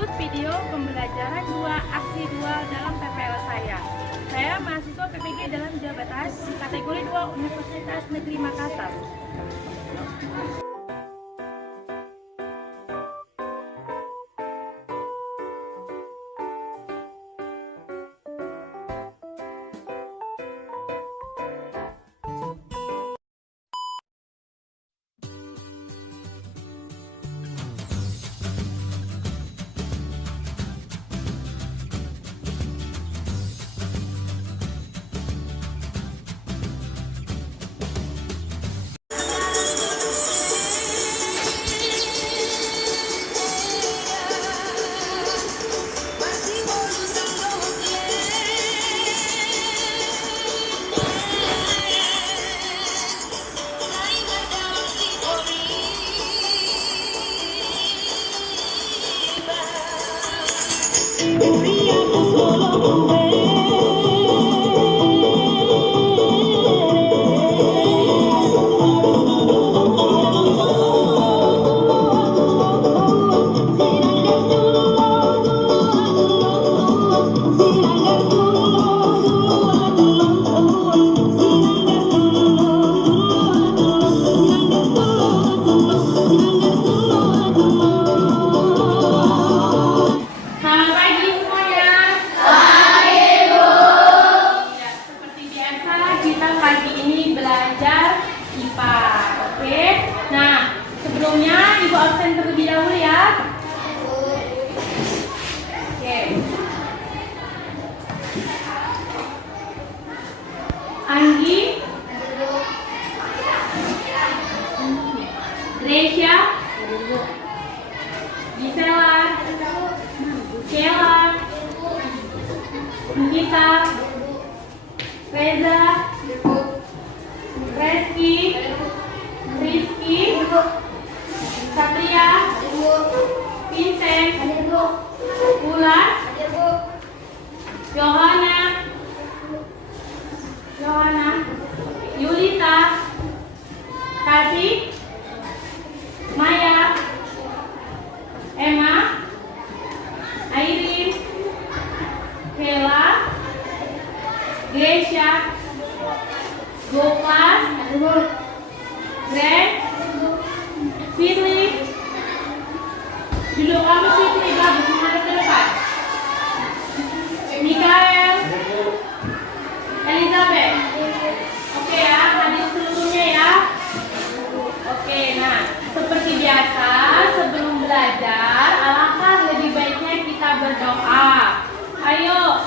Berikut video pembelajaran 2 aksi 2 dalam PPL saya. Saya mahasiswa PPG dalam jabatan kategori 2 Universitas Negeri Makassar. Ibu absen terlebih dahulu ya. Oke. Anggi, Gracia, Gisela, Sheila, Nita, Reza, Reski, Rizky, Satria, Vincent, Ulas, Johanna, Yulita, Kasih, Maya, Emma, Airin, Kela, Gracia, Goklas, Greg, Firly. Duduk kamu Firly, bagus menghadap ke depan. Mikael, Elizabeth. Oke ya, hadir seluruhnya ya. Oke, nah seperti biasa sebelum belajar, alangkah lebih baiknya kita berdoa. Ayo,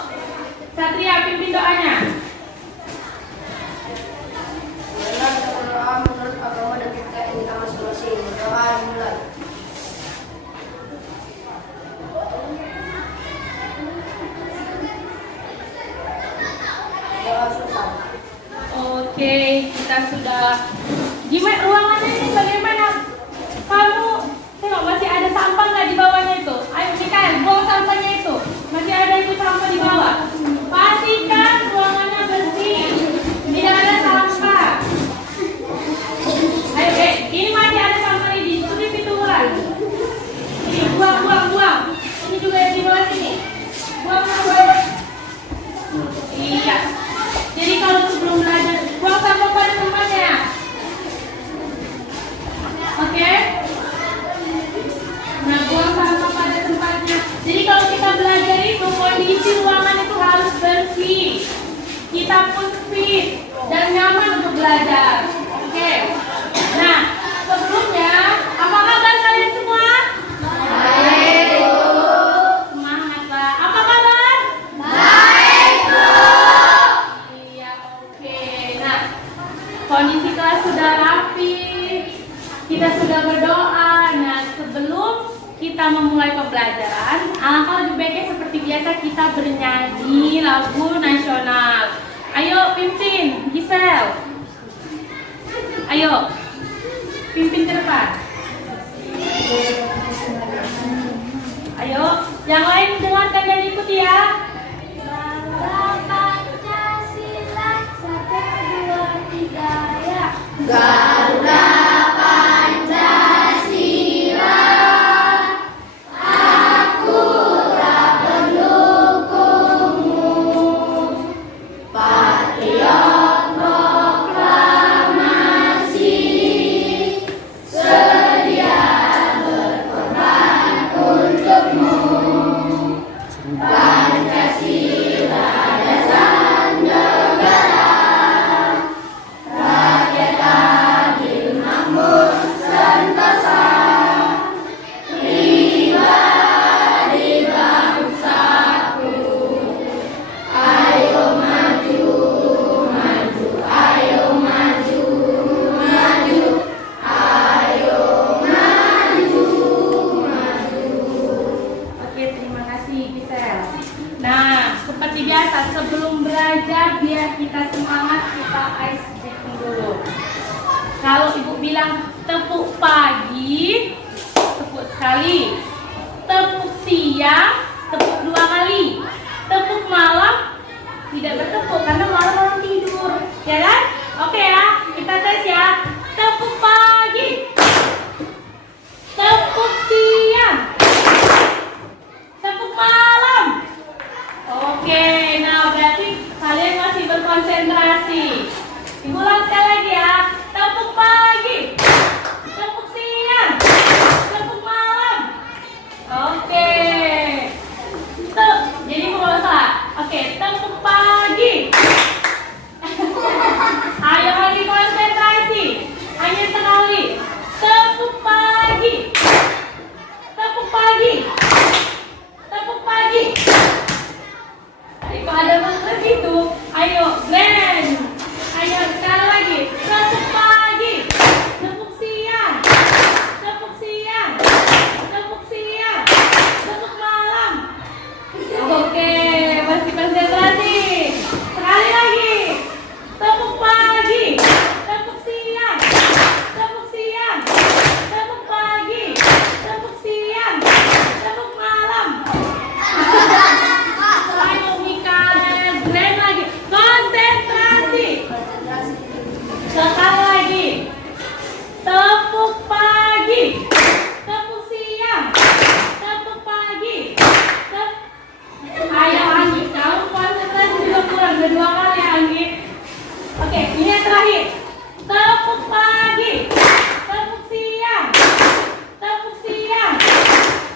Satria pimpin doanya. Berdoa menurut agama dan kepercayaan kita masing-masing. Doa dimulai. Doa selesai. Oke, kita sudah. Gimana ruangannya ini bagaimana? Kamu tengok masih ada sampah nggak di bawahnya itu? Ayo Mikael, buang sampahnya itu. Masih ada itu sampah di bawah. Pastikan ruangannya bersih. Tidak ada sampah. Ayo, ini masih ada sampah di sini pintu ulang. Ini buang. Ini juga yang di bawah sini. Buang. Iya. Jadi kalau sebelum belajar, buang sampah pada tempatnya. Oke? Nah, buang sampah pada tempatnya. Jadi kalau kita belajar itu, kondisi ruangan itu harus bersih. Kita pun fit dan nyaman untuk belajar. Oke? Nah, sebelumnya, apa kabar kalian semua? Baik, Bu. Semangat, Pak. Apa kabar? Baik, Bu. Iya, oke. Nah, kondisi kelas sudah rapi. Kita sudah berdoa. Nah, sebelum kita memulai pembelajaran, alangkah lebih baiknya seperti biasa kita bernyanyi lagu nasional. Ayo pimpin, Gisel. Ayo, pimpin ke depan. Ayo, yang lain dengarkan dan ikuti ya. Bangga Pancasila, 1, 2, 3 ya. Garuda Pancasila, aku kali. Tepuk siang, tepuk 2 kali. Tepuk malam, tidak bertepuk karena malam orang tidur, ya kan? Oke ya, kita tes ya. Tepuk pagi, tepuk siang, tepuk malam. Oke, nah berarti kalian masih berkonsentrasi. Diulang sekali lagi ya. Tepuk pagi, tepuk siang, tepuk malam. Oke. Jadi mau salah. Oke, tepuk pagi. Ayo lagi konsentrasi. Hanya sekali. Tepuk pagi. Tepuk pagi. Tepuk pagi. Kalau ada menurut itu, ayo blend. Ayo sekali lagi. Tepuk pagi. Tepuk siang. Tepuk siang. Tepuk siang. Tepuk malam. Oke, masih konsentrasi. Sekali lagi. Tepuk pagi. Tepuk siang. Tepuk siang. Tepuk pagi. Tepuk siang. Tepuk malam. Ayo Mikael, blend lagi. Konsentrasi. Sekali lagi. Tepuk pagi. Tepuk siang. Tepuk pagi. Ayo Anggi, kamu konsentrasi juga kurang. Kedua kali ya Anggi. Oke, ini yang terakhir. Tepuk pagi. Tepuk siang. Tepuk siang.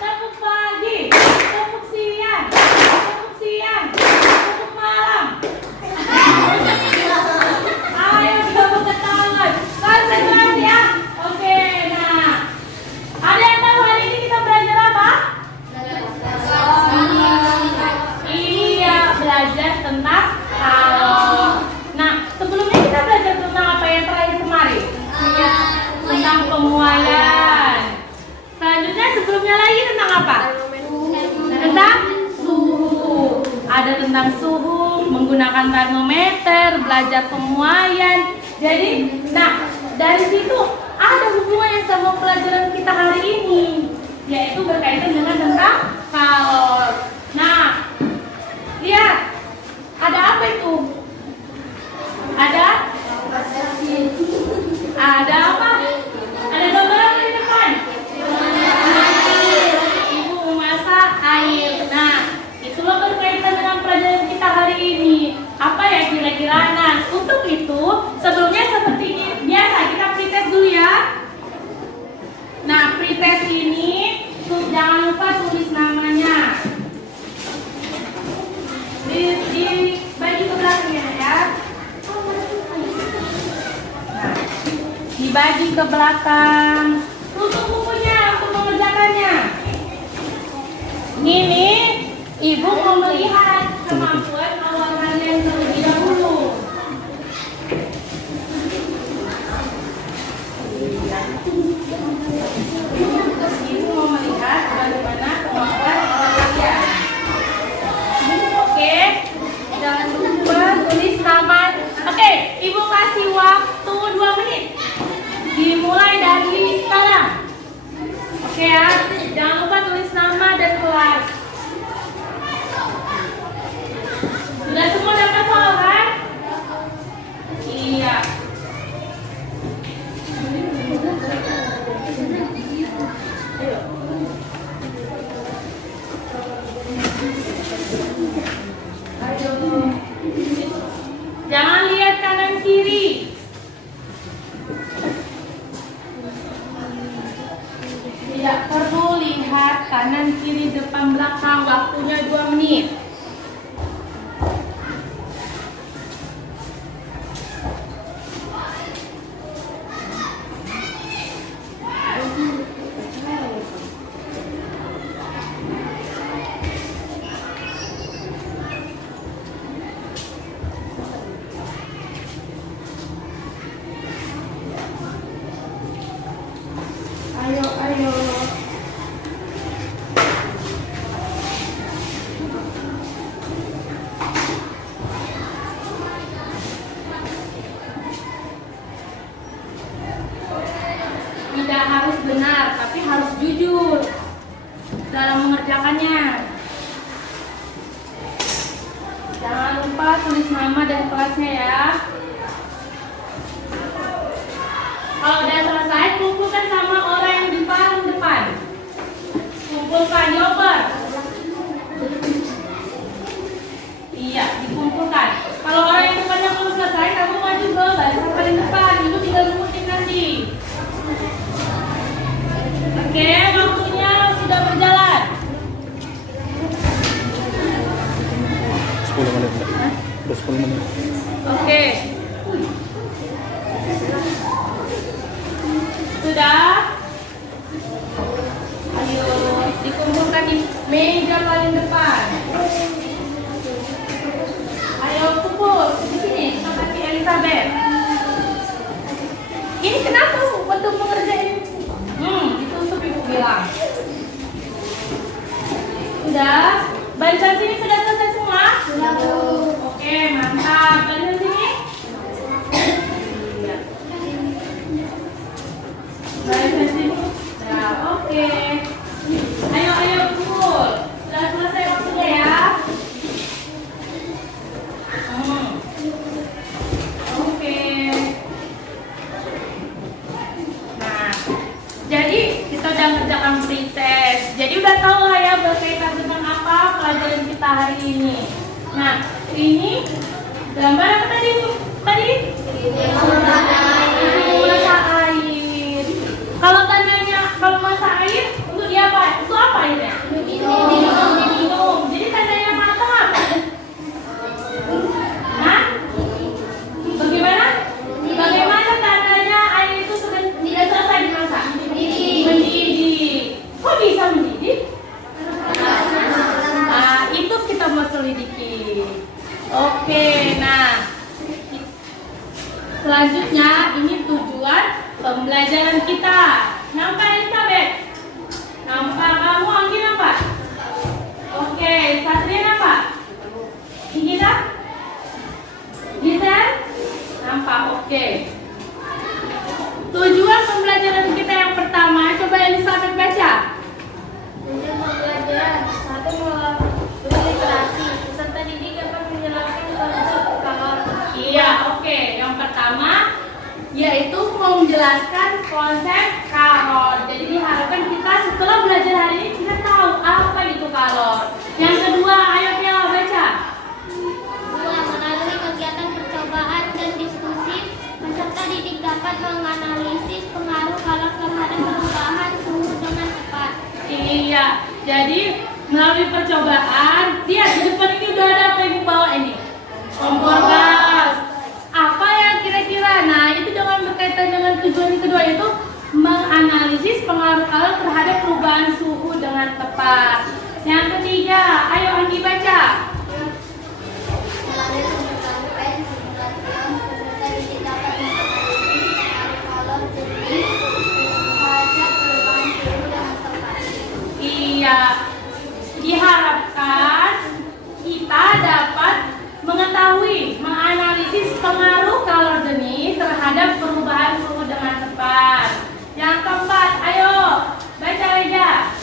Tepuk pagi. Tepuk siang. Tepuk siang. Tepuk malam. Ayo tepuk ke tangan. Konsentrasi ya. Oke, nah. Ada yang tahu hari ini kita belajar apa? Iya, belajar tentang kalau. Nah, sebelumnya kita belajar tentang apa yang terakhir kemarin? Iya, tentang pemuaian. Selanjutnya sebelumnya lagi tentang apa? Tentang suhu. Ada tentang suhu, menggunakan termometer, belajar pemuaian. Jadi, nah dari situ ada hubungannya sama pelajaran kita hari ini, yaitu berkaitan dengan tentang kalor. Nah, lihat, ada apa itu? Ada apa? Ada gambar apa di depan? Ibu memasak air. Nah, itulah berkaitan dengan pelajaran kita hari ini. Apa ya kira-kira? Nah, untuk itu sebelumnya seperti biasa kita pretest dulu ya. Nah, pretest ini jangan lupa tulis namanya. Dibagi ke belakangnya ya. Nah, dibagi ke belakang. Tutup bukunya untuk mengerjakannya. Ini ibu mau melihat kemampuan awal kalian terlebih dahulu. Ibu mau melihat bagaimana kemampuan awal kalian. Oke, jangan lupa tulis nama. Oke, ibu kasih waktu 2 menit. Dimulai dari sekarang. Oke ya, jangan lupa tulis nama dan kelas. Sudah semua dapat soal kan? Iya. Ayo. Jangan lihat kanan kiri. Tidak perlu lihat kanan kiri depan belakang. Waktunya 2 menit. Ayo. Tidak harus benar, tapi harus jujur. dalam mengerjakannya. Jangan lupa tulis nama dan kelasnya ya. Kalau udah selesai, kumpulkan sama orang yang di paling depan. Kumpulkan jawaban. Iya, dikumpulkan. Kalau orang yang depannya belum selesai, kamu maju ke barisan paling depan. Ibu tinggal ngikutin nanti. Oke, waktunya sudah berjalan. 10 menit. Udah 10 menit. Oke. Sudah? Ayo, dikumpulkan di meja paling depan. Ayo kumpul di sini sama si Elizabeth. Ini kenapa untuk mengerjain? Ditutup ibu bilang. Sudah? Barisan sini sudah selesai semua? Sudah, Bu. Oke, mantap. Barisan sini? Iya. Barisan sini? Nah, oke. Ayo kumpul. Sudah selesai waktunya ya? Oke. Nah, jadi kita udah ngerjakan pretest. Jadi udah tahu lah ya berkaitan tentang apa pelajaran kita hari ini. Nah, ini gambar apa tadi? Masa air. Kalau tanyanya kalau masa air untuk dia apa? Untuk apa airnya? Minum. Jadi tandanya matang apa? Hah? Bagaimana? Bagaimana tandanya air itu sudah selesai dimasak? Mendidih. Kok bisa mendidih? Nah, itu kita mau selidiki. Oke, nah selanjutnya ini tujuan pembelajaran kita. Nampak Elizabeth? Nampak kamu Anggi nampak? Oke, Satria nampak? Gita? Gisel? Nampak, oke. Tujuan pembelajaran kita yang pertama, coba Elizabeth baca. Tujuan pembelajaran 1. Literasi. Peserta didik dapat menjelaskan konsep kalor. Iya, oke. Yang pertama yaitu menjelaskan konsep kalor. Jadi diharapkan kita setelah belajar hari ini kita tahu apa itu kalor. Yang kedua, ayo Piala baca. 2. Melalui kegiatan percobaan dan diskusi, peserta didik dapat menganalisis pengaruh kalor terhadap perubahan suhu dengan tepat. Iya, jadi melalui percobaan, lihat di depan ini udah ada apa ibu bawa ini? Kompor gas. Apa yang kira-kira? Nah, itu dengan berkaitan dengan tujuan yang kedua itu menganalisis pengaruh kalor terhadap perubahan suhu dengan tepat. Yang ketiga, ayo Anggi baca. Melalui pengetahuan simulasi, peserta didik dapat menganalisis pengaruh kalor jenis terhadap perubahan suhu dengan tepat. Iya, diharapkan kita dapat mengetahui, menganalisis pengaruh kalor jenis terhadap perubahan suhu dengan tepat. Yang keempat, ayo baca Reja.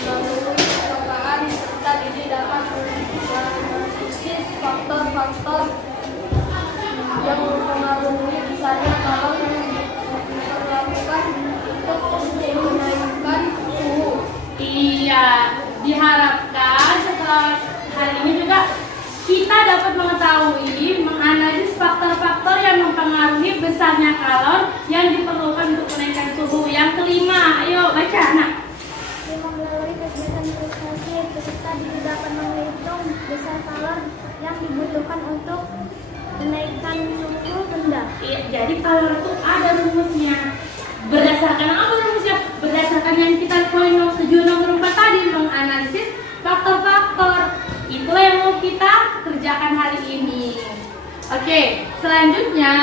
Melalui percobaan, peserta didik dapat menganalisis faktor-faktor yang mempengaruhi besarnya kalor yang diperlakukan untuk menaikkan suhu. Iya, diharapkan setelah hari ini juga kita dapat mengetahui, menganalisis faktor-faktor yang mempengaruhi besarnya kalor yang diperlukan untuk menaikkan suhu. Yang kelima, ayo baca anak. Melalui kegiatan prestasi, peserta didik dapat menghitung besar kalor yang dibutuhkan untuk menaikkan suhu benda. Iya, jadi kalor itu ada rumusnya. Berdasarkan apa rumusnya? Berdasarkan yang kita poin tujuan nomor 4 tadi, menganalisis faktor-faktor. Itulah yang mau kita kerjakan hari ini. Oke, selanjutnya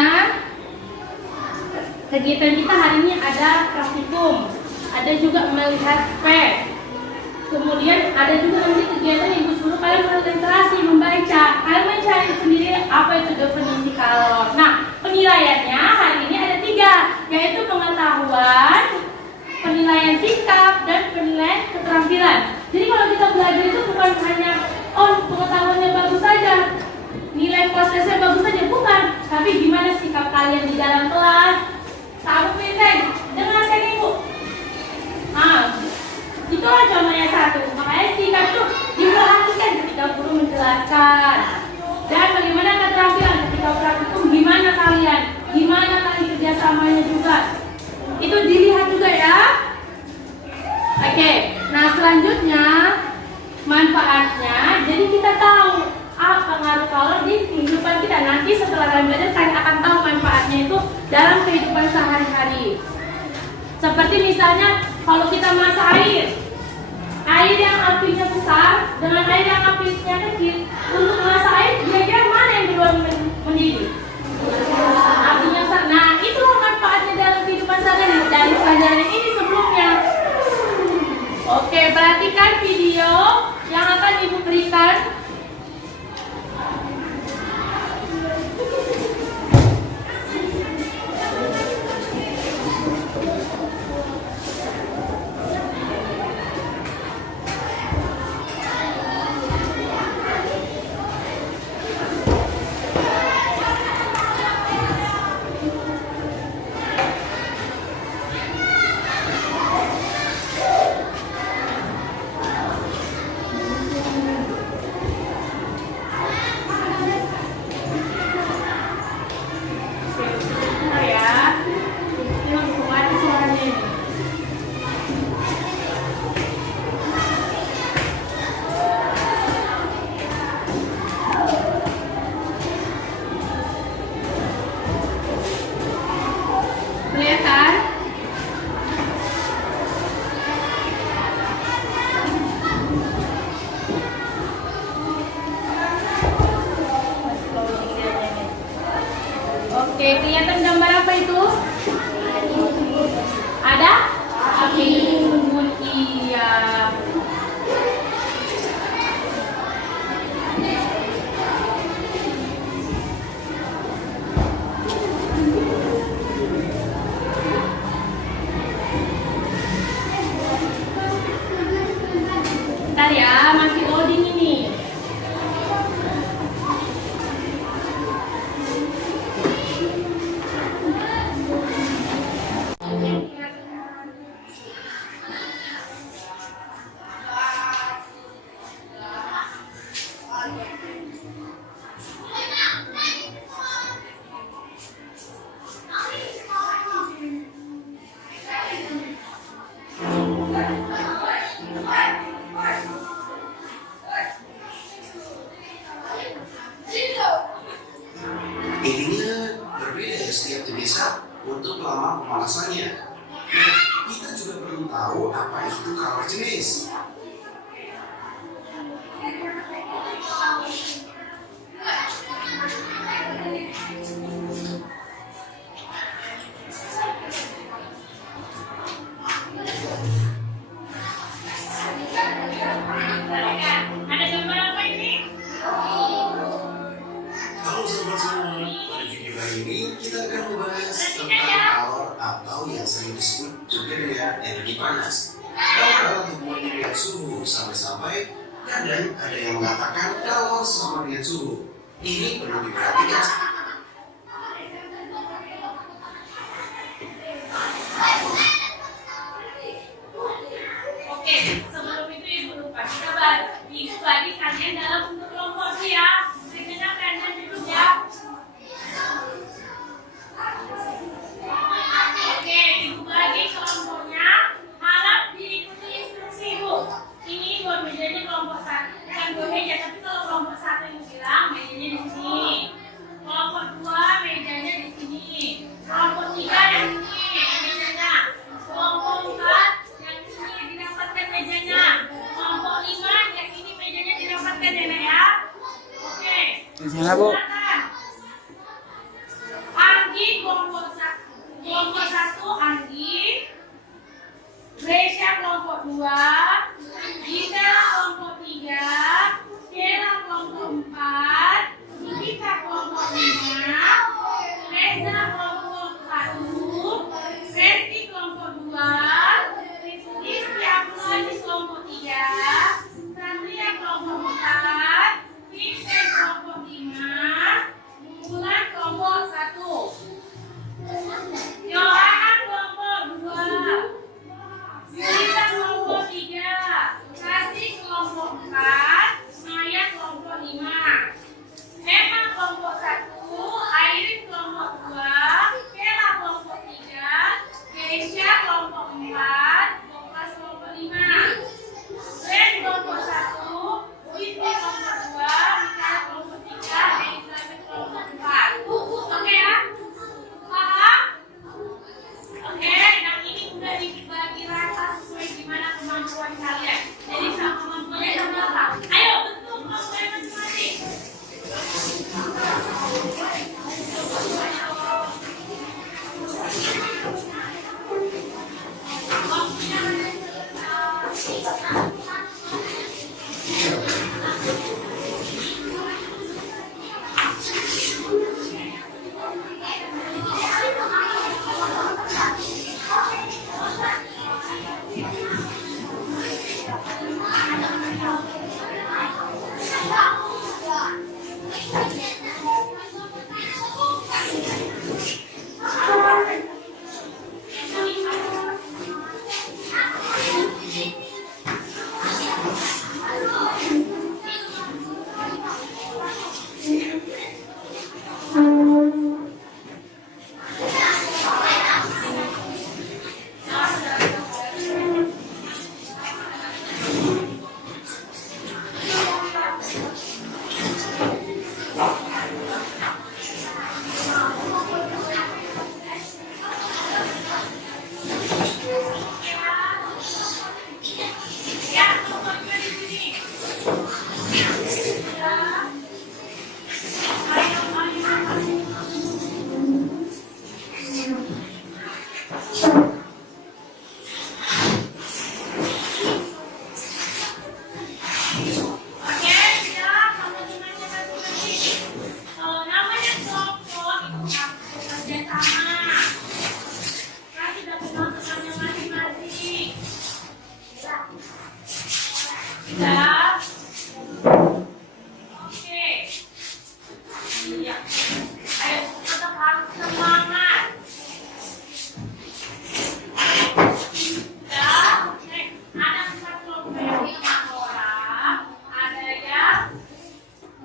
kegiatan kita hari ini ada praktikum, ada juga melihat pet. Kemudian ada juga nanti kegiatan yang suruh kalian berliterasi, membaca. Kalian mencari sendiri apa itu definisi kalor. Nah, penilaiannya hari ini ada 3, yaitu pengetahuan, penilaian sikap, dan penilaian Tapi gimana sikap kalian di dalam kelas? Kamu Vincent, dengarkan ibu. Itulah contohnya satu. Makanya sikap itu diperhatikan ketika guru menjelaskan. Dan bagaimana keterampilan ketika praktikum, gimana kalian? Gimana kalian kerjasamanya juga? Itu dilihat juga ya. Oke, nah selanjutnya manfaatnya. Jadi kita tahu apa pengaruh kolor di kehidupan kita. Nanti setelah kalian belajar, kalian akan tahu manfaatnya itu dalam kehidupan sehari-hari. Seperti misalnya kalau kita masak air yang apinya besar dengan air yang apinya kecil, untuk memasak air, kira-kira mana yang duluan mendidih? Apinya besar. Nah, itulah manfaatnya dalam kehidupan sehari-hari dari pelajaran ini sebelumnya. Oke, perhatikan video yang akan ibu berikan. Oke, kelihatan gambar apa itu? Ada? Api unggun, iya. Bentar ya, masih loading ini. Ininya berbeda ya setiap desa untuk lama pemanasannya. Nah, kita juga perlu tahu apa itu kolor jenis. Ada gambar apa ini? Halo sobat semua, pada video kali ini kita akan membahas tentang kolor atau yang sering disebut juga dengan energi panas. Kolor untuk menggunakan suhu sampai-sampai kadang ada yang mengatakan kolor sama dengan suhu. Ini perlu diperhatikan. Oke, sebelum itu ibu lupa, kita bagi kalian dalam bentuk kelompok ya. Sebenarnya kalian duduk ya. Oke, ibu bagi kelompoknya. Harap diikuti instruksi ibu. Ini buat mejanya kelompok satu, bukan dua meja, tapi kalau kelompok satu yang bilang mejanya di sini. Kelompok dua mejanya di sini. Kelompok tiga yang ini mejanya. Kelompok empat yang sini dirapatkan mejanya. Kelompok lima yang ini mejanya dirapatkan ya Nak ya. Oke. Di sana, Bu. Silakan. Anggi kelompok satu Anggi. Gracia kelompok dua. Gisela kelompok tiga. Stella kelompok empat. Nikita kelompok lima. Reza kelompok satu. Resti kelompok dua. Rizky Abdulaziz kelompok tiga. Sandria kelompok empat. Vincent kelompok lima. Bulan kelompok satu. Sudah? Oke. Iya. Ayo, tetap harus semangat. Sudah? Ada 4 kelompok yang 5 orang. Ada yang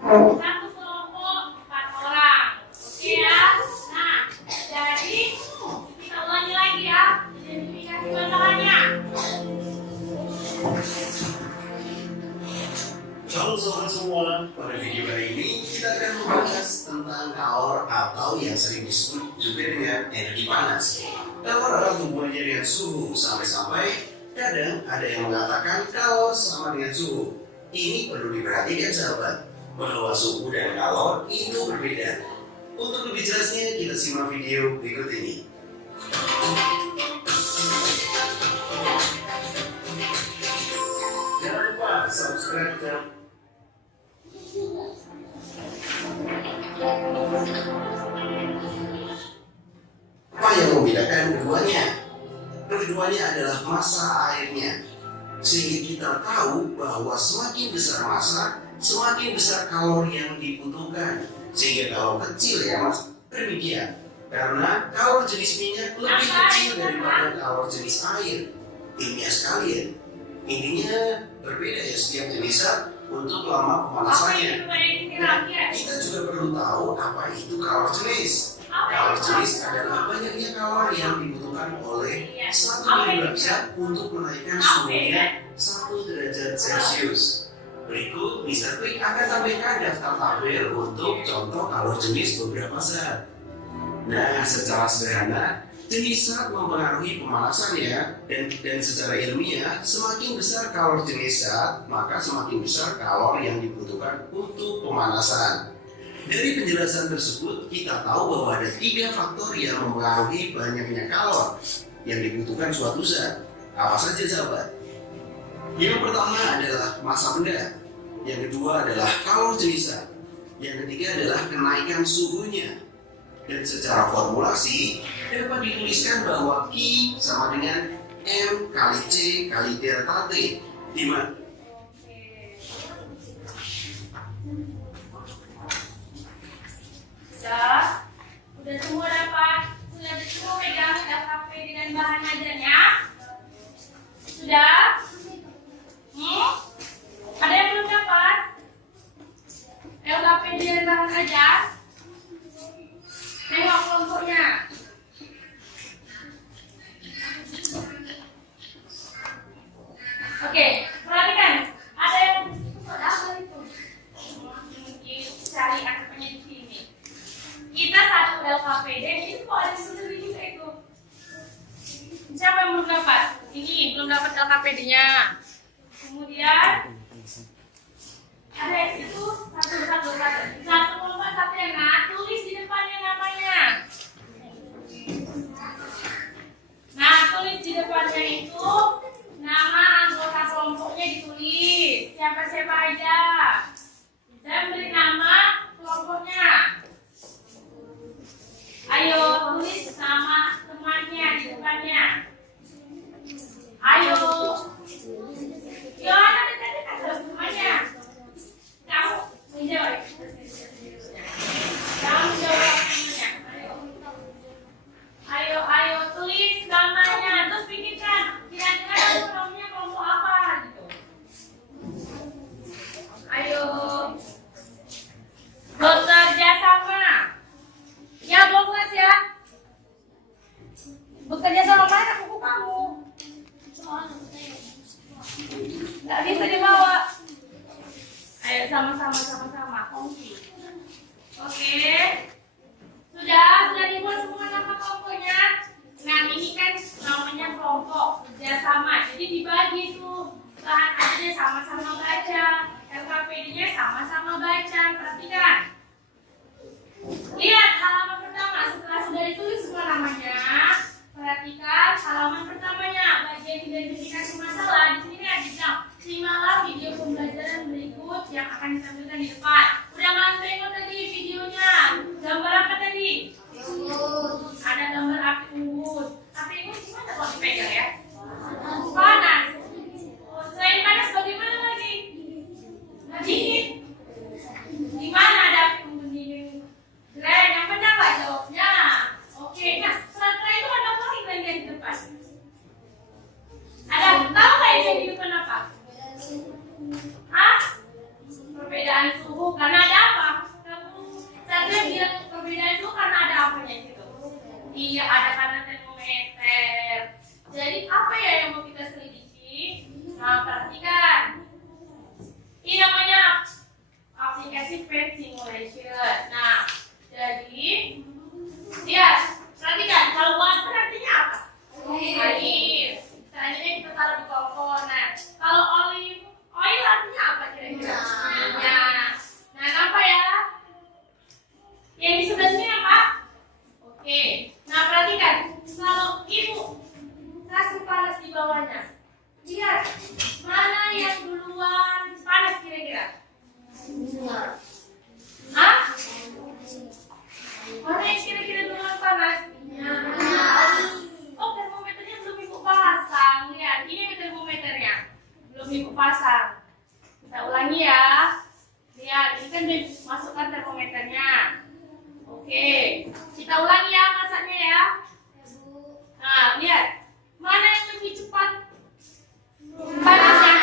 1 kelompok 4 orang. Oke ya? Nah, jadi kita ulangi lagi ya. Identifikasi bahannya. Halo sobat semua, pada video kali ini kita akan membahas tentang kalor atau yang sering disebut juga dengan energi panas. Kalor adalah hubungannya dengan suhu sampai-sampai kadang ada yang mengatakan kalor sama dengan suhu. Ini perlu diperhatikan sahabat, bahwa suhu dan kalor itu berbeda. Untuk lebih jelasnya kita simak video berikut ini. Jangan lupa subscribe dan apa yang membedakan keduanya? Keduanya adalah massa airnya. Sehingga kita tahu bahwa semakin besar massa, semakin besar kalori yang dibutuhkan. Sehingga kalau kecil ya mas, demikian. Karena kalori jenis minyak lebih kecil daripada kalori jenis air. Ilmiah sekalian. Intinya berbeda ya setiap jenis zat untuk lama pemanasannya. Nah, kita juga perlu tahu apa itu kalori jenis. Kalori jenis adalah banyaknya kalori yang dibutuhkan oleh 1 kilogram zat untuk menaikkan suhunya 1 derajat Celcius. Berikut Mr. Quick akan sampaikan daftar tabel untuk contoh kalori jenis beberapa zat. Nah, secara sederhana, jenis zat mempengaruhi pemanasan ya, dan secara ilmiah semakin besar kalori jenis zat maka semakin besar kalori yang dibutuhkan untuk pemanasan. Dari penjelasan tersebut kita tahu bahwa ada 3 faktor yang mempengaruhi banyaknya kalori yang dibutuhkan suatu zat. Apa saja sahabat? Yang pertama adalah massa benda, yang kedua adalah kalori jenis zat, yang ketiga adalah kenaikan suhunya. Dan secara formulasi dapat dituliskan bahwa Q sama dengan M kali C kali delta T, di mana Udah semua dapat? Sudah semua pegang LKP dengan bahan ajarnya? Sudah? Ada yang belum dapat? LKP dengan bahan ajar? Tengok kelompoknya. Oke, perhatikan. Ada yang apa itu? Cari akarnya di sini. Kita 1 LKPD, itu kok ada sendiri juga itu. Siapa yang belum dapat? Ini belum dapat LKPD-nya. Kemudian ada itu satu kelompok satu yang tulis di depannya namanya. Nah, tulis di depannya itu nama anggota kelompok. Nggak bisa dibawa. Ayo sama-sama. Kongsi. Oke. Sudah dibuat semua nama kelompoknya. Nah, ini kan namanya kelompok kerjasama. Jadi dibagi tuh bahan ajarnya sama-sama baca, LKPD-nya sama-sama baca. Perhatikan. Lihat halaman pertama setelah sudah ditulis semua namanya. Perhatikan halaman pertamanya bagian identifikasi masalah. Di sini ada bilang terimalah video pembelajaran berikut yang akan ditampilkan di depan. Udah nggak tengok tadi videonya? Gambar apa tadi? Ada gambar api unggun. Api unggun gimana kalau dipegang ya? Panas. Oh, selain panas bagaimana lagi? Dingin. Di mana ada api unggun dingin? Keren, yang benar Pak jawabnya. Oke, nah setelah itu ada apa lagi yang di depan? Ada, tahu nggak yang di depan apa? Hah? Perbedaan suhu, karena ada apa? Saya bilang perbedaan suhu karena ada apanya gitu. Iya, ada karena termometer. Jadi apa ya yang mau kita selidiki? Nah, perhatikan. Ini namanya aplikasi PET simulation. Nah, jadi lihat, perhatikan. Kalau water artinya apa? Air. Selanjutnya kita taruh di kompor. Nah, kalau olive oil artinya apa kira-kira? Minyak. Nah, apa ya? Yang di sebelah sini apa? Oke. Nah, perhatikan. Kalau ibu kasih panas di bawahnya, lihat mana yang duluan panas kira-kira? Hah? Mana yang kira-kira duluan panas? Oh, termometernya belum ibu pasang. Lihat, ini ada termometernya. Belum ibu pasang. Kita ulangi ya. Lihat, ini kan dimasukkan termometernya. Oke, kita ulangi ya masaknya ya. Nah, lihat. Mana yang lebih cepat panasnya?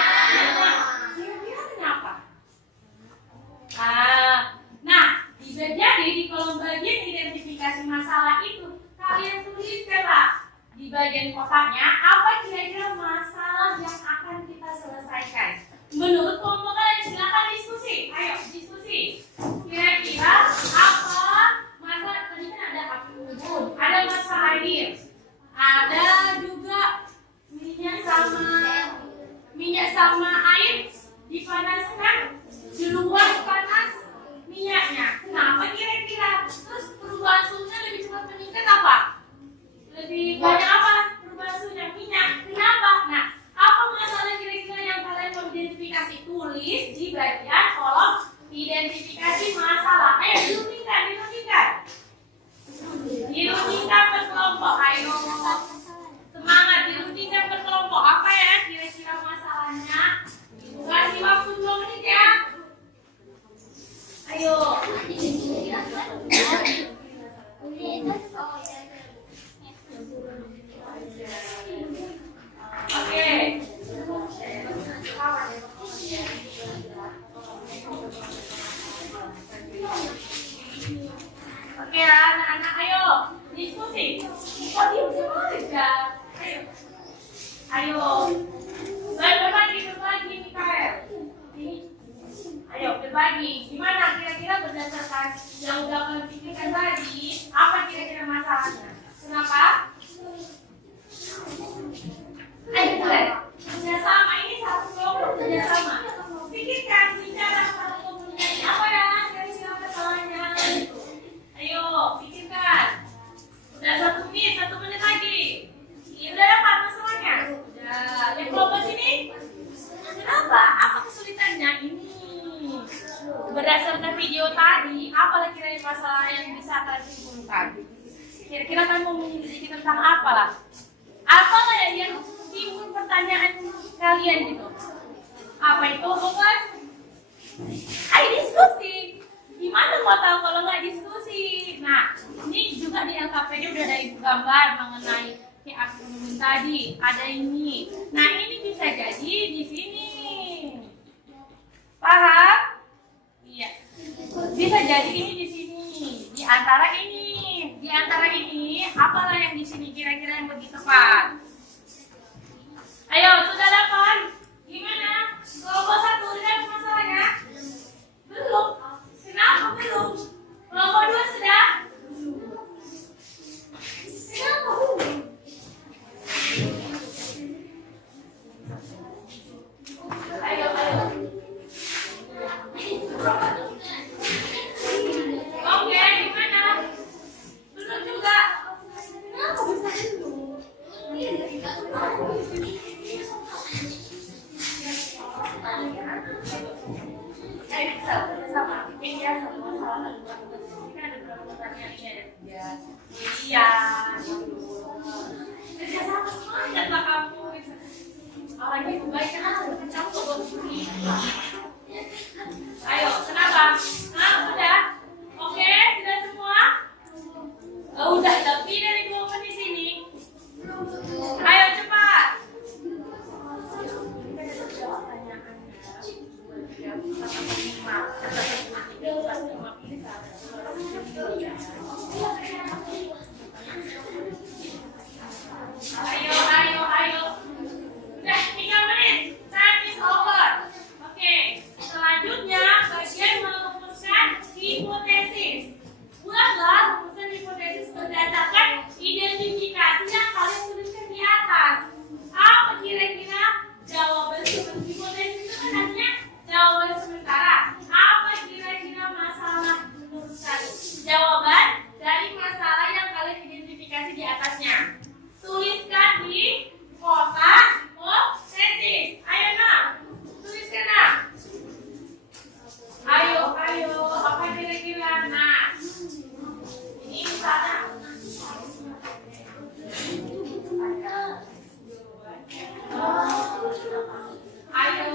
Kira-kira kenapa? Nah, bisa jadi di kolom bagian identifikasi masalah itu kalian tuliskanlah di bagian kotaknya apa kira-kira masalah yang akan kita selesaikan. Menurut kelompok kalian silakan diskusi. Ayo diskusi. Kira-kira apa masalah? Tadi kan ada api unggun, ada masalah air, ada juga minyak sama air dipanaskan, di luar panas minyaknya. Kenapa kira-kira? Terus perubahan suhunya lebih cepat meningkat apa? Lebih banyak apa perubahan suhunya? Minyak. Kenapa? Nah, apa masalah kira-kira yang kalian mau identifikasi? Tulis di bagian kolom identifikasi masalah. Ayo dirundingkan. Dirundingkan berkelompok. Ayo semangat, dirundingkan berkelompok. Apa ya kira-kira masalahnya? Kasih waktu 2 menit ya. Ayo. Oke. Oke anak-anak, ayo diskusi. Kok diam semua aja? Ayo. Berbagi Mikael. Ayo berbagi. Gimana kira-kira berdasarkan yang udah kalian pikirkan tadi? Apa kira-kira masalahnya? Kenapa? Ayo kalian. Kerjasama ini satu kelompok kerjasama. Pikirkan bicara satu kelompoknya ini apa ya? Kira-kira masalahnya. Ayo pikirkan. Udah 1 menit lagi. Ini udah dapat masalahnya. Udah. Yang kelompok sini? Kenapa? Apa kesulitannya? Ini berdasarkan video tadi, apalah kira-kira masalah yang bisa kalian simpulkan? Kira-kira kalian mau menyelidiki tentang apalah? Apalah yang timbul pertanyaan kalian gitu? Apa itu, Bukan? Ayo diskusi. Gimana mau tahu kalau nggak diskusi? Nah, ini juga di LKPD udah ada ibu gambar mengenai akronim tadi. Ada ini. Nah, ini bisa jadi di sini. Paham? Iya. Bisa jadi ini di sini. Di antara ini, apalah yang di sini kira-kira yang lebih tepat? Ayo, sudah dapat? Gimana? pertanyaannya ini ada 3. Iya. Kerja sama semangatlah kamu. Orangnya baik kan bercampur. Ayo, kenapa? Nah, udah. Oke, sudah semua? Oh, udah lebih dari 2 menit ini. Ayo cepat. Ayo. Udah 3 menit. Time is over. Oke, selanjutnya bagian merumuskan hipotesis. Buatlah rumusan hipotesis berdasarkan identifikasi yang kalian tuliskan di atas. Apa kira-kira jawaban hipotesis itu kan artinya jawaban sementara. Apa kira-kira masalah menurut kalian? Jawaban dari masalah yang kalian identifikasi di atasnya. Tuliskan di kotak hipotesis. Ayo nak, tuliskan nak. Ayo. Apa kira-kira nak? Ini misalnya. Ayo,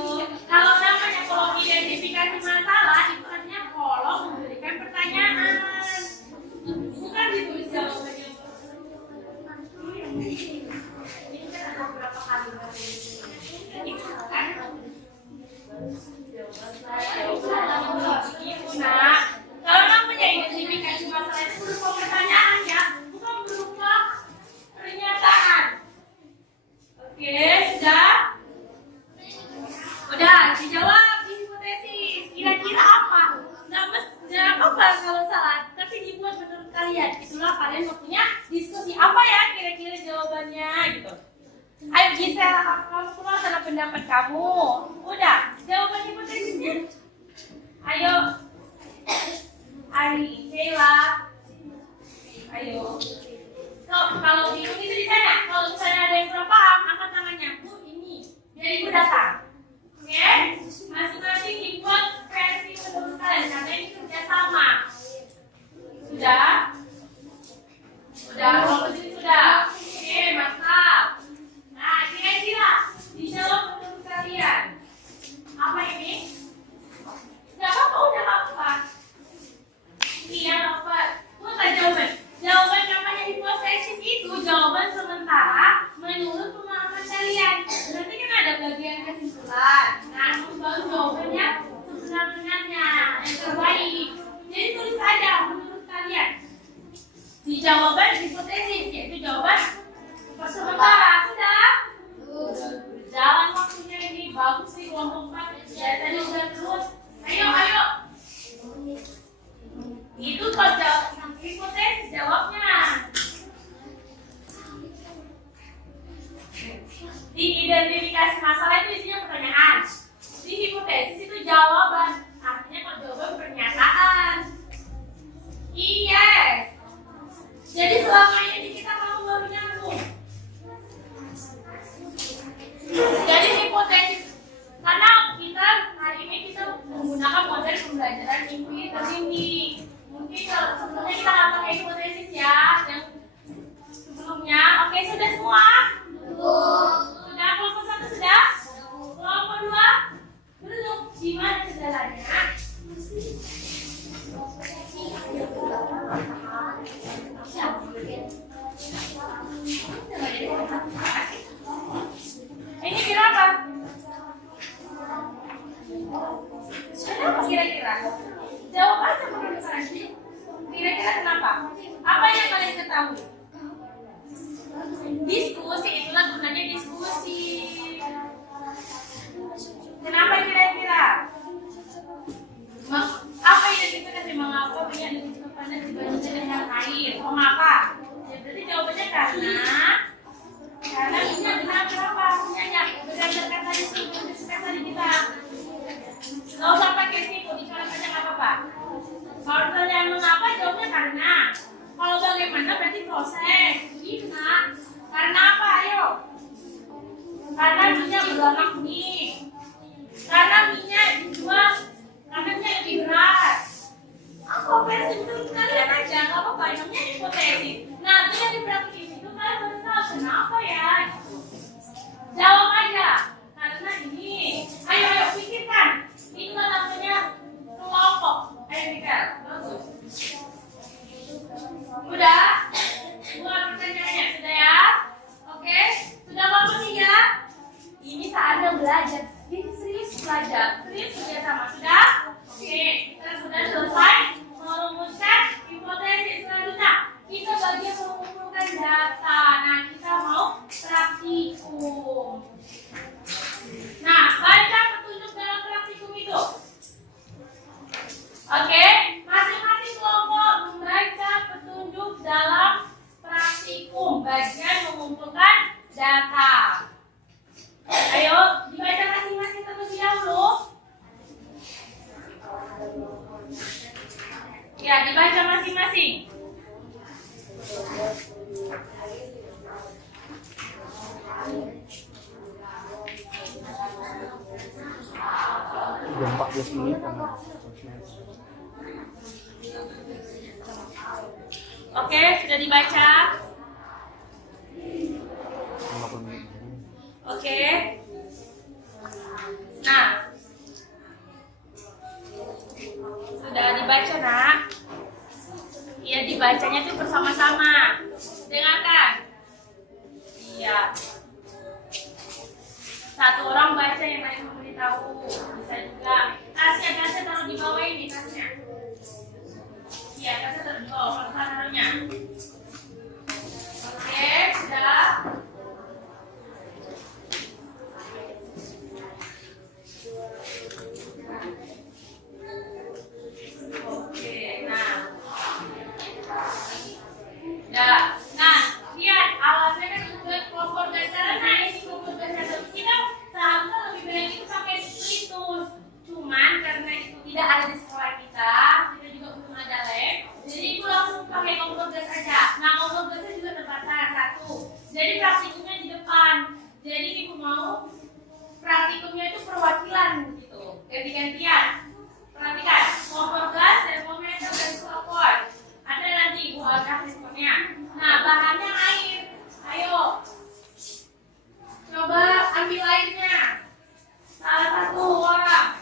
kalau namanya kolom identifikasi masalah itu artinya kolom memberikan pertanyaan, bukan ditulis jawabannya. Ini kan ada beberapa kalimat kan? Nah, kalau namanya identifikasi masalah itu berupa pertanyaan ya, bukan berupa pernyataan. Oke, sudah? Udah, dijawab di hipotesis. Kira-kira apa? Nggak apa-apa kalau salah, tapi dibuat menurut kalian. Itulah kalian waktunya diskusi. Apa ya kira-kira jawabannya gitu. Ayo Gisela, kamu keluar sana pendapat kamu. Udah, jawaban hipotesisnya. Ayo. Ari, Sheila. Ayo. Kalau bingung itu di sana. Kalau misalnya ada yang kurang paham, angkat tangannya. Bu, ini. Biar ibu datang. Oke? Masing-masing dibuat versi menurut kalian karena ini kerja sama. Sudah? Sudah, kalau begitu sudah. Oke, mantap. Nah, kira-kira dijawab menurut kalian. Apa ini? Gak apa-apa, udah apa-apa. Iya, apa? Bukan jawaban. Jawaban namanya hipotesis itu jawaban sementara menurut pemahaman kalian. Berarti kan ada bagian kesimpulan. Nah, baru jawabannya sebenar-benarnya yang terbaik. Jadi tulis saja menurut kalian di jawaban hipotesis, yaitu jawaban sementara. Sudah? Berjalan waktunya ini bagus nih kelompok 4. Ya, tadi udah terus. Ayo. Itu kalau jawab hipotesis jawabnya. Di identifikasi masalah itu isinya pertanyaan. Di hipotesis itu jawaban. Artinya kalau jawaban pernyataan. Iya. Jadi selama ini kita mau baru nyambung. Jadi hipotesis karena kita hari ini kita menggunakan model pembelajaran mimpi tertindih. Mungkin kalau sebelumnya kita nggak pakai hipotesis ya, yang sebelumnya. Oke, sudah semua? Sudah, kelompok 1 sudah? Kelompok 2? Belum. Gimana kendalanya? Ini berapa? Kenapa kira-kira? Jawab aja menurut kalian. Kira-kira kenapa? Apa yang kalian ketahui? Diskusi, itulah gunanya diskusi. Kenapa kira-kira? Apa identifikasi mengapa punya lebih kepada dibandingkan dengan air? Mengapa? Ya berarti jawabannya karena ini adalah berapa? Punyanya berdasarkan tadi tadi kita. Nggak usah pakai situ, dicoret aja nggak apa-apa. Kalau kalian mengapa jawabnya karena. Kalau bagaimana berarti proses. Gimana? Karena apa? Ayo. Karena minyak berwarna kuning. Karena minyak dijual, karena minyak lebih berat. Hipotesis itu kalian aja, nggak apa-apa. Namanya hipotesis. Nah, itu yang dipraktik itu kalian baru tahu kenapa ya? Jawab aja. Karena ini. Ayo pikirkan. Itu namanya kelompok. Ayo pikir. Bagus. Udah? Buat pertanyaannya sudah ya? Oke. Sudah ngomong ya? Ini saatnya belajar. Jadi serius belajar. Serius kerja sama. Sudah? Oke. Kita sudah selesai merumuskan hipotesis. Selanjutnya kita bagian mengumpulkan data. Nah, kita mau praktikum. Nah, baca petunjuk dalam praktikum itu. Oke, masing-masing kelompok membaca petunjuk dalam praktikum bagian mengumpulkan data. Ayo, dibaca masing-masing terlebih dahulu. Ya, dibaca masing-masing. Jam 14 menit karena Oke, sudah dibaca? 50 menit. Oke. Nah, sudah dibaca, Nak? Iya, dibacanya itu bersama-sama. Dengarkan. Iya. Satu orang baca, yang lain memberitahu. Bisa juga. Tasnya taruh di bawah ini, tasnya. Iya, tasnya taruh di bawah. Taruhnya. Oke, sudah. Oke, nah. Ya, nah, lihat alatnya kan untuk kompor dasar. Nah, ini kompor dasar kita seharusnya lebih baik itu pakai splitus. Cuman karena itu tidak ada di sekolah kita juga belum ada lab. Jadi itu langsung pakai kompor gas aja. Nah, kompor gasnya juga terbatas satu. Jadi praktikumnya di depan. Jadi ibu mau praktikumnya itu perwakilan gitu, ganti-gantian. Perhatikan, kompor gas, termometer, dan telepon. Ada nanti ibu ada responnya. Nah, bahannya air. Ayo, coba ambil airnya. Salah satu orang.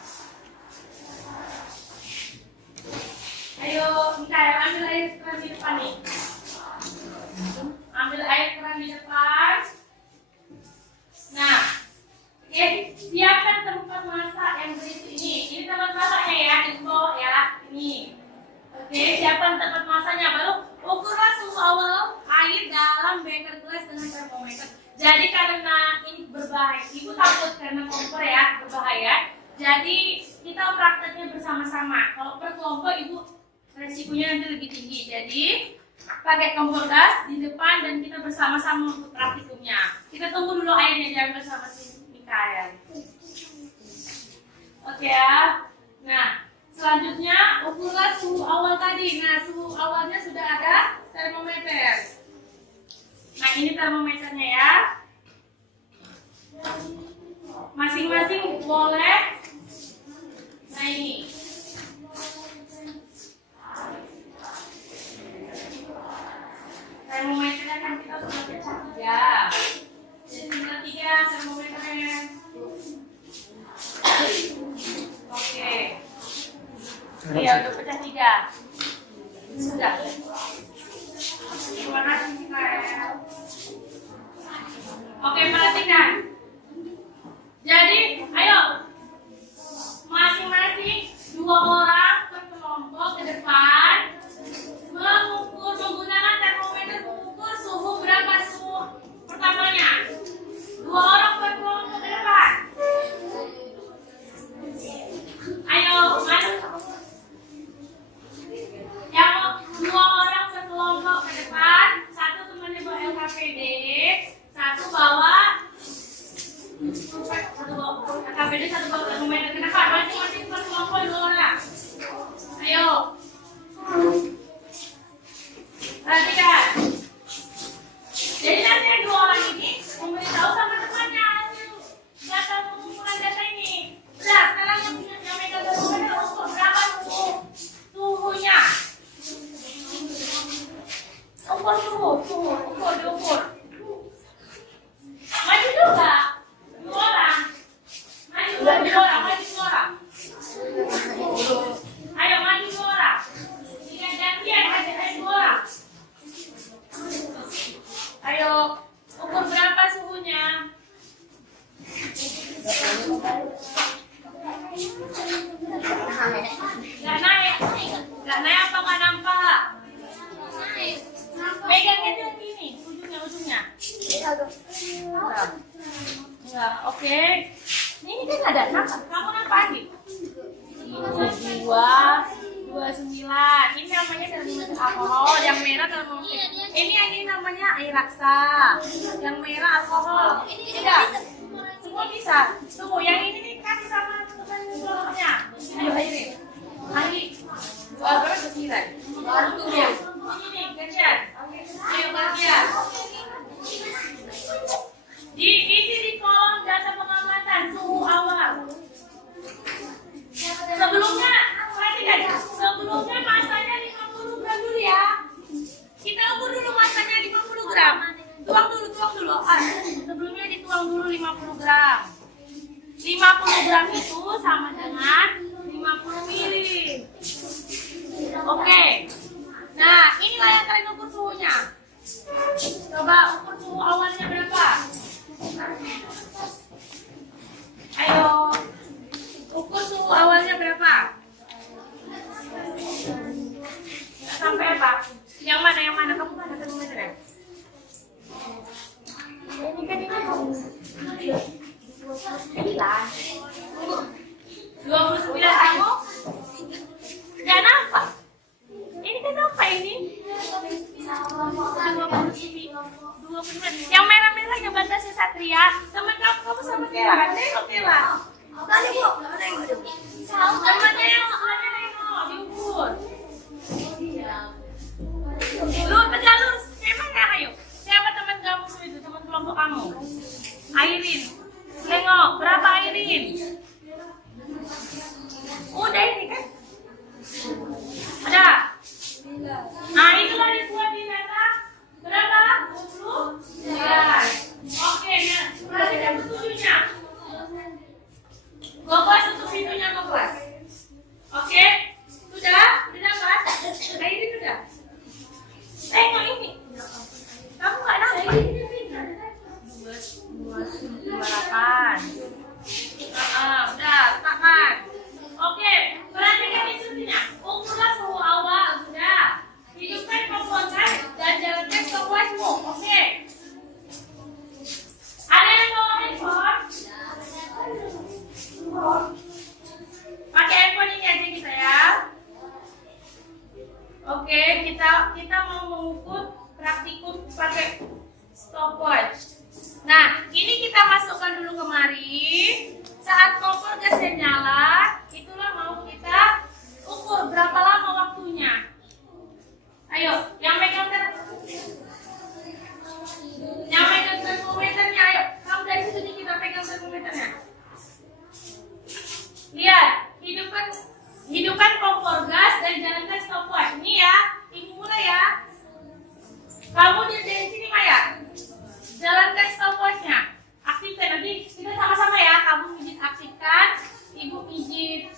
Ayo, Mikael, ambil air keran di depan nih. Ambil air keran di depan. Nah, oke, siapkan tempat masak yang berisi ini. Ini tempat masaknya ya, di bawah ya. Ini. Oke, siapkan tempat masaknya. Baru ukurlah suhu awal air dalam beker gelas dengan termometer. Jadi karena ini berbahaya, ibu takut karena kompor ya, berbahaya. Jadi kita prakteknya bersama-sama. Kalau per kelompok ibu resikonya nanti lebih tinggi. Jadi pakai kompor gas di depan dan kita bersama-sama untuk praktikumnya. Kita tunggu dulu airnya jangan bersama si Mikael. Oke ya. Nah, selanjutnya ukurlah suhu awal tadi. Nah, suhu awalnya sudah ada termometer. Nah, ini termometernya ya. Masing-masing boleh. Nah, ini. Termometernya kan kita sudah pecah 3. Jadi tinggal 3 termometernya. Oke. Iya, udah pecah 3. Sudah. Terima kasih Mikael. Oke, perhatikan. Jadi, ayo. Masing-masing 2 orang per kelompok ke depan mengukur menggunakan termometer mengukur suhu berapa suhu pertamanya. 2 orang per kelompok ke depan. Ayo, mana? Yang 2 orang per kelompok ke depan. Satu temannya bawa LKPD, satu bawa LKPD, satu bawa termometer ke depan. Masing-masing per kelompok 2 orang. Ayo. Perhatikan. Jadi nanti yang 2 orang ini memberitahu sama temannya hasil data pengumpulan data ini. Udah, sekarang yang megang termometer ukur berapa suhunya. Nggak naik. Nggak naik apa nggak nampak? Pegangnya tuh yang gini, ujungnya. Enggak, oke. Ini kan ada nampak. Kamu nampak Andi? 229. Ini namanya termometer alkohol. Yang merah termometer. Ini yang ini namanya air raksa. Yang merah alkohol. Tidak. Semua bisa. Tunggu, yang ini nih kasih sama teman kelompoknya. Ayo Airi. Airi. 229. Baru turun. Ini gantian. Ayo gantian. Diisi di kolom data pengamatan suhu awal. Sebelumnya, perhatikan. Sebelumnya masanya 50 gram dulu ya. Kita ukur dulu masanya 50 gram. Tuang dulu. Sebelumnya dituang dulu 50 gram. 50 gram itu sama dengan 50 mili. Oke. Nah, inilah yang kalian ukur suhunya. Coba ukur suhu awalnya berapa? Ayo. Ukur suhu awalnya berapa? Sampai apa? Yang mana? Kamu mana termometer ya? Ini kan ini 29 kamu? Gak nampak? Ini kan apa ini? 29. Yang merah-merahnya batasnya Satria. Teman kamu sama Kela kan? Nengok Kela. Temannya yang sebelahnya nengok, diukur. Lu tegak lurus. Memang ya, ayo. Siapa teman kamu itu? Teman kelompok kamu? Airin. Nengok, berapa Airin? Udah ini kan? Ada? Nah, itulah dibuat di data. Berapa? 29. Oke, nah, perhatikan petunjuknya. Gobas untuk pintunya, Gobas. Oke? Sudah? Sudah dapat? Airin sudah? Tengok ini. Kamu nggak nampak? 28. Udah, makan. Oke, perhatikan instruksinya. Ukurlah suhu awal, sudah. Hidupkan kompor gas dan jalankan stopwatchmu. Oke. Ada yang bawa handphone? Pakai handphone ini aja kita ya. Oke, kita mau mengukur praktikum pakai stopwatch. Nah, ini kita masukkan dulu kemari. Saat kompor gasnya nyala, itulah mau kita ukur berapa lama waktunya. Ayo, yang megang termometernya, ayo. Kamu dari situ nih, kita pegang termometernya. Lihat, hidupkan kompor gas dan jalankan stopwatch. Ini ya, ibu mulai ya. Kamu dari sini Maya. Jalankan stopwatchnya. Aktifkan, nanti kita sama-sama ya. Kamu pijit aktifkan, ibu pijit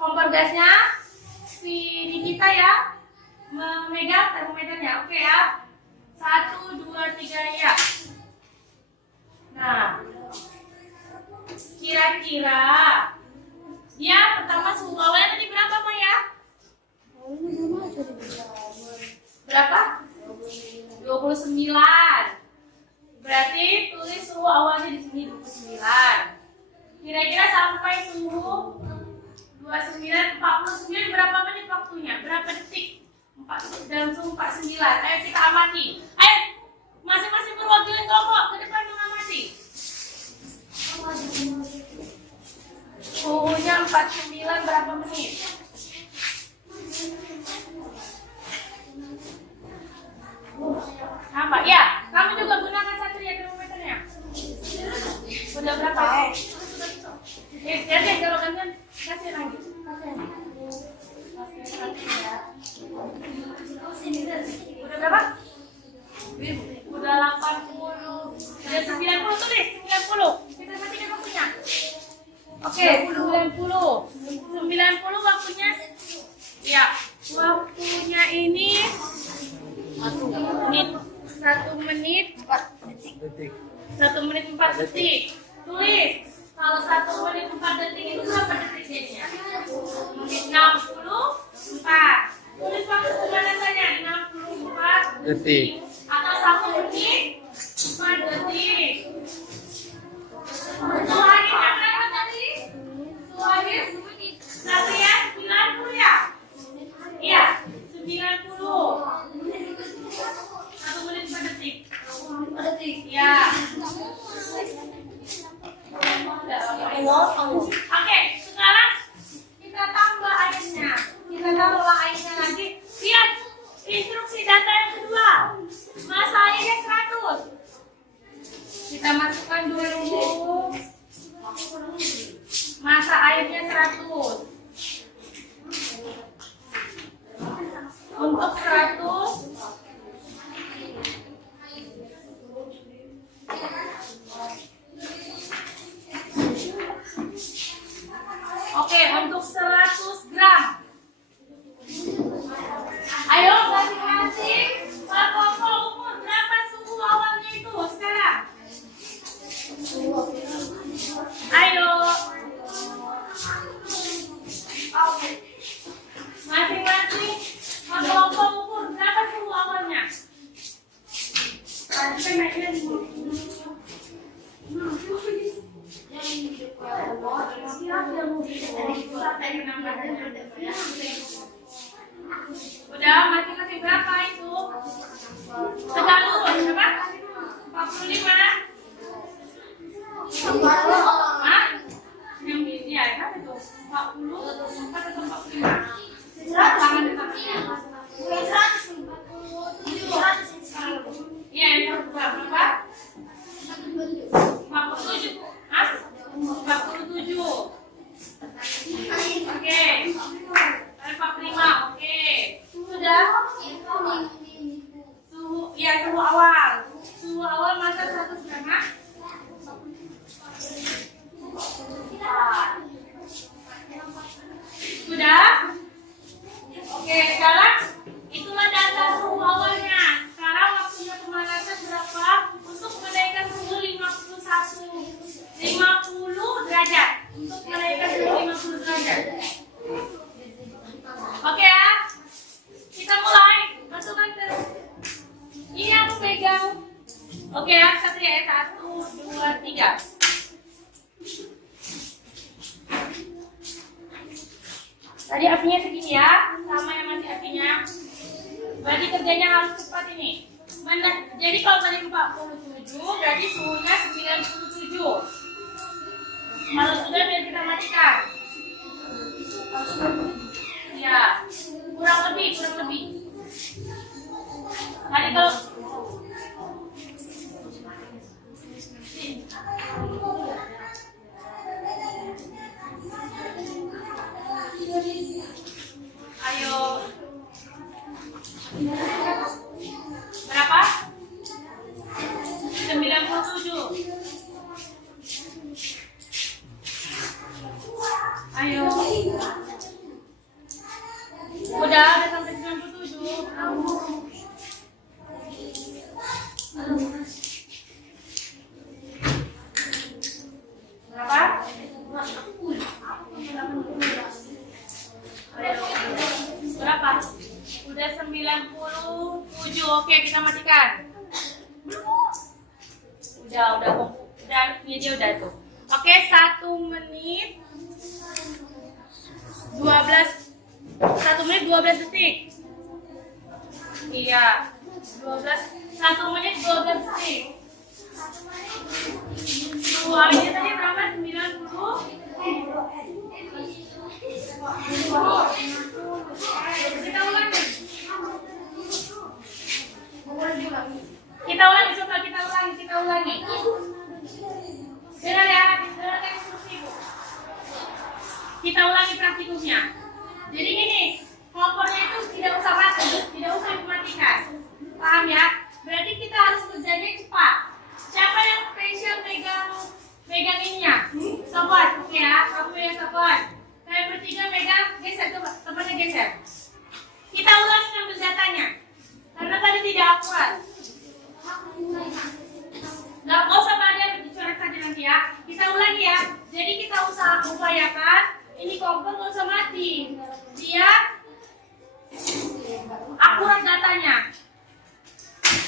kompor gasnya. Si Nikita ya memegang termometernya. Oke ya. 1, 2, 3 ya. Nah, kira-kira ya pertama suhu awalnya tadi berapa Maya? Berapa? 29. Berarti tulis suhu awalnya di sini 29. Kira-kira sampai suhu 29, 49 berapa menit waktunya? Berapa detik? Dalam suhu 49. Ayo kita amati. Ayo, masing-masing perwakilan kelompok ke depan mengamati. Suhunya 49 berapa menit? Apa? Ya, kamu juga gunakan Satria termometernya. Sudah berapa? Jadi kalau gantian kasih lagi. Udah berapa? Udah 80. Udah 90 tulis, 90. Kita matikan waktunya. Oke, 90. 90 waktunya. Ya, waktunya ini 1 menit 4 detik. 1 menit 4 detik. Tulis. Kalau 1 4 detik itu berapa detik jadinya? 64. Tulis waktu pemanasannya 64 Detik. atau 1 menit 4 detik. Suhunya berapa tadi? Suhunya berapa ya? 90 ya? Iya, 90. 1 menit 4 detik. 4 detik. Ya. Oke, sekarang kita tambah airnya. Kita tambah airnya lagi. Lihat instruksi data yang kedua. Masa airnya 100. Kita masukkan dulu. Masa airnya 100. Untuk 100 Oke, untuk 100 gram. Ayo masing-masing Pak Koko ukur berapa suhu awalnya itu sekarang? Ayo. Masing-masing Pak Koko ukur berapa suhu awalnya? Udah, masing-masing berapa itu? Tegak lurus, berapa? 45? Hah? Yang ya, kan itu? 40, 4 atau 45? Tangan di tangannya. Iya, yang berapa? 47. Hah? 47. Oke. 45. Oke. Sudah? Suhu, ya suhu awal. Suhu awal masa 100 gram. Sudah? Oke, sekarang itulah data suhu awalnya. Sekarang waktunya pemanasan berapa? Untuk menaikkan suhu 50 derajat. Untuk menaikkan suhu 50 derajat. Oke ya. Kita mulai. Masukkan terus. Ini aku pegang. Oke ya, satu ya. 1, 2, 3. Tadi apinya segini ya, sama yang masih apinya. Berarti kerjanya harus cepat ini. Jadi kalau tadi 47, berarti suhunya 97. Kalau sudah biar kita matikan. Ya, kurang lebih. Tadi kalau ayo. Berapa? 97. Ayo. Udah sampai 97. Berapa? Berapa? Udah 97. Oke, kita matikan. Udah, ini dia udah tuh. Oke, 1 menit 12 detik. Iya, 1 menit 12 detik. Suhunya tadi berapa? 90. Kita ulangi. Kita ulangi. Dengar ya, dengar instruksi. Kita ulangi praktikumnya. Jadi gini, kompornya itu tidak usah mati, tidak usah dimatikan. Paham ya? Berarti kita harus kerjanya cepat. Siapa yang spesial megang ininya? Sobat, oke ya, kamu ya sobat. Kalian bertiga megang, geser, coba temannya geser. Kita ulangi ambil datanya, karena tadi tidak akurat. Nggak usah banyak dicoret saja nanti ya. Kita ulangi ya. Jadi kita upayakan ini kompor nggak usah mati. Biar akurat datanya.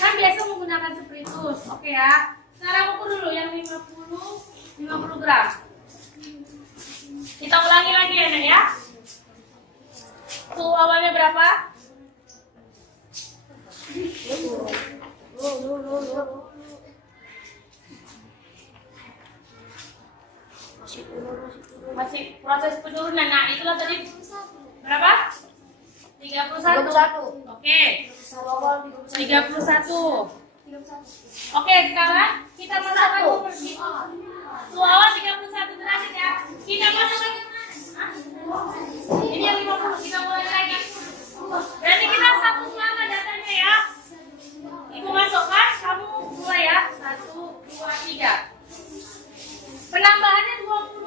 Kan biasa menggunakan spiritus. Oke ya. Sekarang ukur dulu yang 50 gram. Kita ulangi lagi ya, Nek, ya. Suhu awalnya berapa? Masih proses penurunan. Nah, itulah tadi berapa? 31. Oke. 31. Oke, sekarang kita masukkan kompor. Suhu awal 31 derajat ya. Kita masukkan. Ini yang 50, kita mulai lagi. Berarti kita satu selama datanya ya. Ibu masukkan, kamu mulai ya. 1, 2, 3. Penambahannya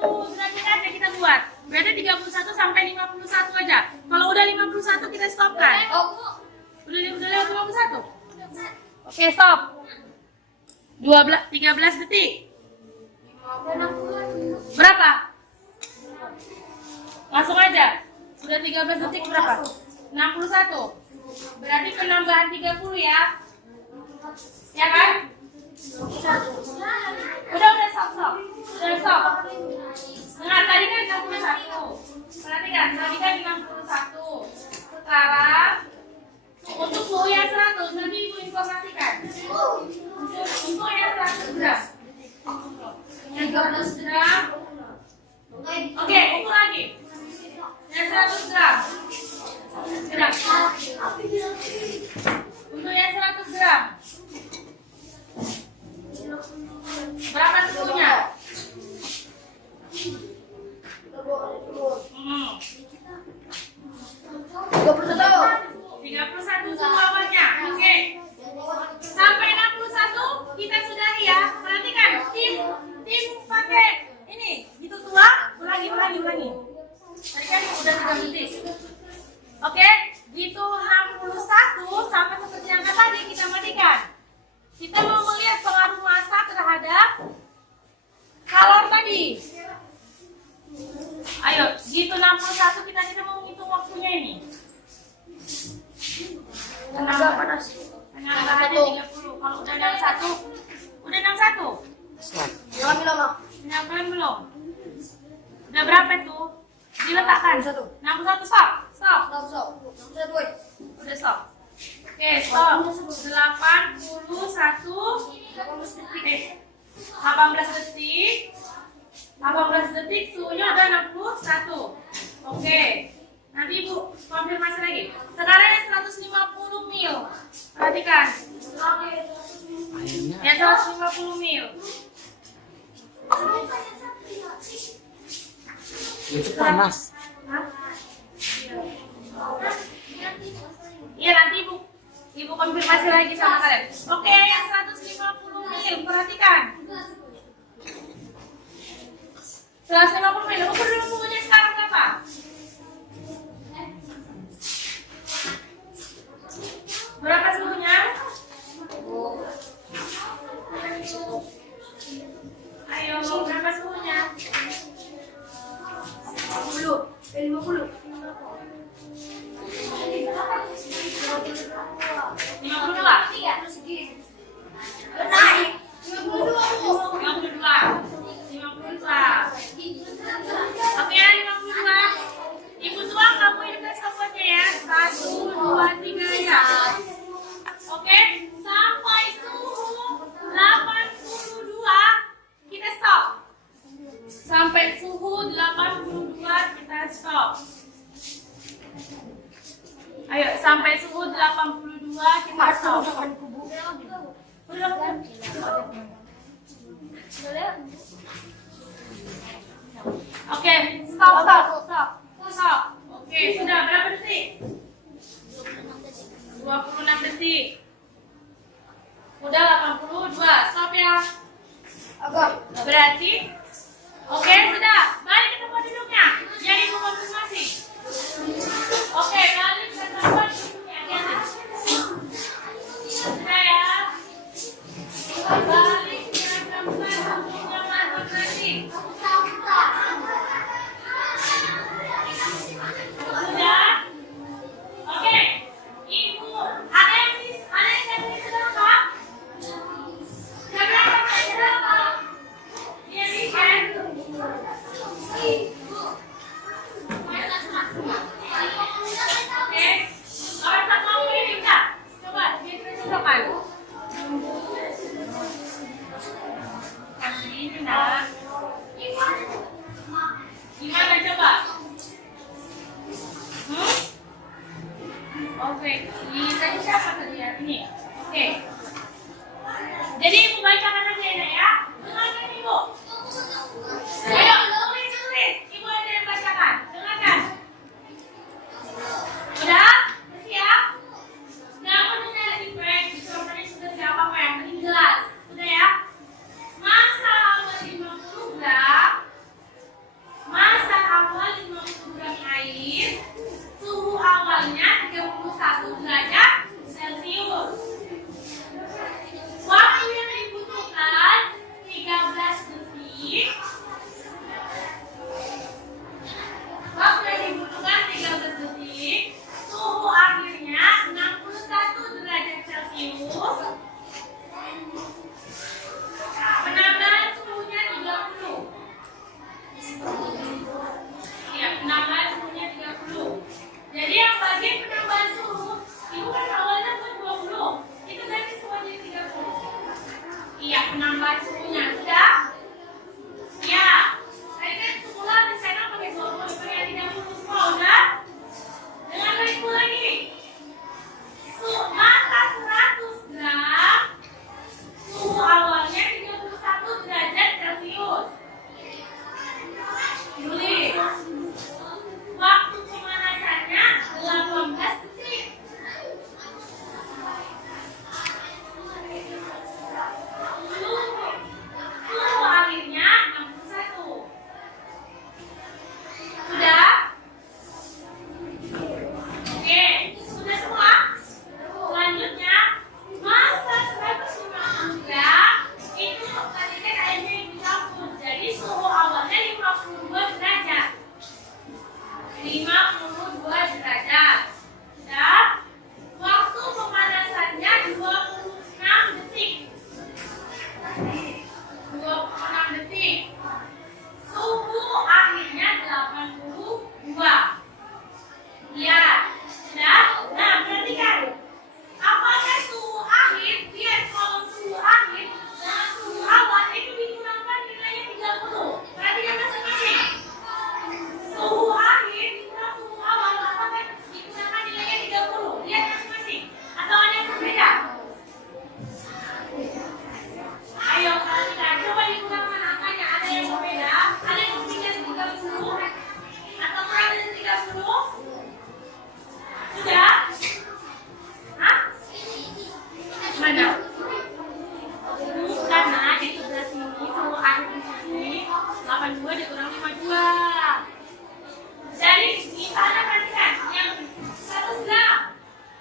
20 derajat aja kita buat. Berarti 31 sampai 51 aja. Kalau udah 51 kita stop kan? Udah 51? Oke, stop. 13 detik. Berapa? Langsung aja. Udah 13 detik berapa? 61. Berarti penambahan 30 ya. Ya kan? Udah stop. Udah stop. Nah, tadi kan 61. Perhatikan, tadi kan 61. Sekarang untuk suhu yang 100, nanti Ibu informasikan. Untuk yang 100 gram. Yang 100 gram. Oke, ukur lagi. Yang 100 gram. Untuk yang 100 gram. Berapa suhunya? 31 suhu awalnya. Oke. Sampai 61 kita sudahi ya. Perhatikan, tim pakai ini gitu tua. Ulangi. Tadi kan udah 3 detik. Oke, gitu 61 sampai seperti yang tadi kita matikan. Kita mau melihat pengaruh massa terhadap kalor tadi. Ayo, gitu 61 kita mau menghitung waktunya ini. Panas. Penambahannya 30. Kalau udah 61, udah 61. Nyalakan belum? Udah berapa itu? Diletakkan. 61 stop. Udah stop. Oke, stop. 18 detik. 18 detik suhunya udah 61. Oke. Nanti Ibu konfirmasi lagi. Sekarang yang 150 ml. Perhatikan. Yang 150 ml. Itu panas. Hah? Iya, nanti Ibu konfirmasi lagi sama kalian. Oke, yang 150 ml. Perhatikan. 150 ml. Ukur dulu suhunya sekarang berapa? Berapa suhunya? Ayo, berapa suhunya? 50. 52. Ibu tua, kamu hidupkan stopwatchnya ya. 1, 2, 3 ya. Oke, sampai suhu 82 kita stop. Sampai suhu 82 kita stop. Ayo, sampai suhu 82 kita stop. Oke, stop. Oke, sudah berapa detik? 26 detik. Udah 82, stop ya. Berarti oke, sudah. Balik ke tempat duduknya. Jadi Ibu konfirmasi. Oke, balik ke tempat duduknya. Sudah ya. Balik ke tempat duduknya masing-masing. konveksi. Tadi siapa tadi ya? Ini. Oke. Jadi Ibu bacakan aja ya. Dengarkan Ibu. Ayo, tulis. Ibu aja yang bacakan. Dengarkan. Udah? Siap? Nggak perlu lagi prank. Jawabannya sudah siapa apa yang penting jelas. Udah ya? Masa awal 50 gram. Masa awal 50 gram air. Suhu awalnya 31 derajat Celcius. Waktu yang dibutuhkan 13 detik. Waktu yang dibutuhkan 13 detik. Suhu akhirnya 61 derajat Celcius. Penambahan suhunya 30. Iya, penambahan suhunya 30. Jadi yang bagian penambahan suhu itu kan awalnya buat 20. Itu ganti semuanya 30. Iya, penambahan suhunya sudah? Iya. Tadi kan semula misalnya pakai 20, pakai 30 semua udah? Dengan ibu lagi. Masa 100 gram. Suhu awalnya 31 derajat Celcius. Tulis. Waktu pemanasannya 18 detik. Suhu akhirnya 61. Sudah? Oke, sudah semua? Selanjutnya, masa 150 gram itu tadi kan airnya yang dicampur. Jadi suhu awalnya 52 derajat. 52 derajat. Dan waktu pemanasannya 26 detik. 26 detik. Suhu akhirnya 82. Lihat. Sudah? Nah, perhatikan. Apakah suhu akhir, lihat kolom suhu akhir dengan suhu awal itu dikurangkan nilainya 30. Perhatikan masing-masing. Suhu akhir dikurang suhu awal, apakah dikurangkan nilainya 30? Lihat masing-masing. Atau ada yang berbeda? Ayo perhatikan, coba dikurangkan angkanya. Ada yang berbeda? Ada yang lebih dari 30? Atau kurang dari 30? Sudah? Hah? Mana? Karena di sebelah sini suhu akhir di sini 82 dikurang 52. Jadi misalnya perhatikan yang 100 gram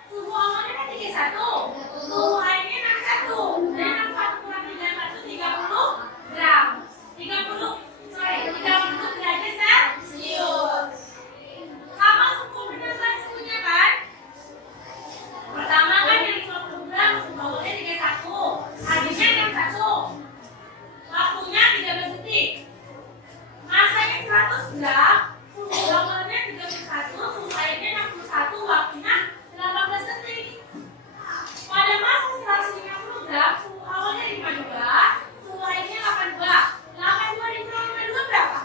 suhu awalnya kan 31, suhu airnya 61. Dan 61 kurang 31 30 gram. 30 derajat Celcius. Sama penambahan suhunya kan? Pertama kan yang 50 gram suhu awalnya 31, akhirnya 61. Waktunya 13 detik. Masanya 100 gram, suhu awalnya 31, suhu airnya 61, waktunya 18 detik. Pada masa 150 gram, suhu awalnya 52, suhu airnya 82. 82 dikurang 52 berapa?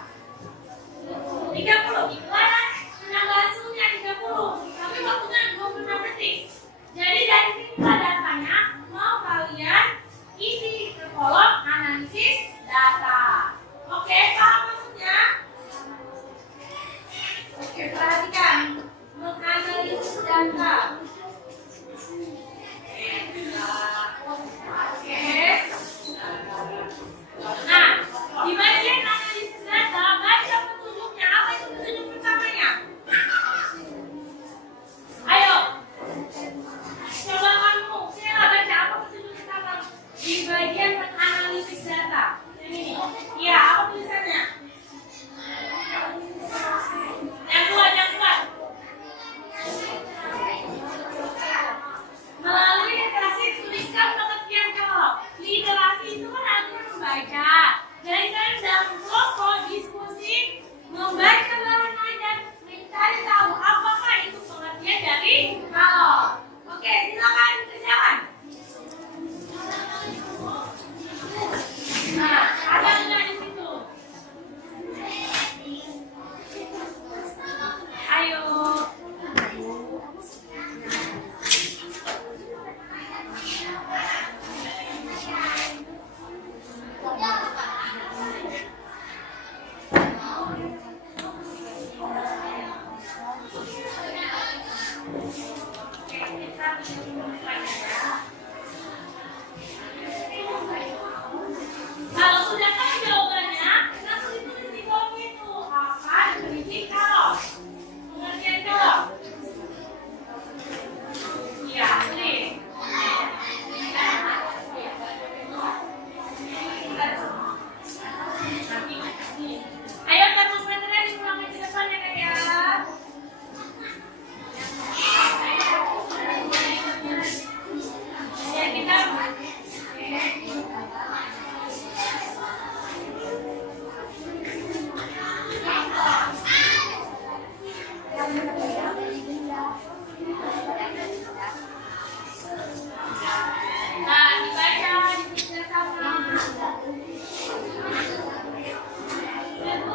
30. Itulah penambahan suhunya 30. Tapi waktunya 26 detik. Jadi dari sini datanya mau kalian isi ke kolom analisis data. Oke, paham maksudnya?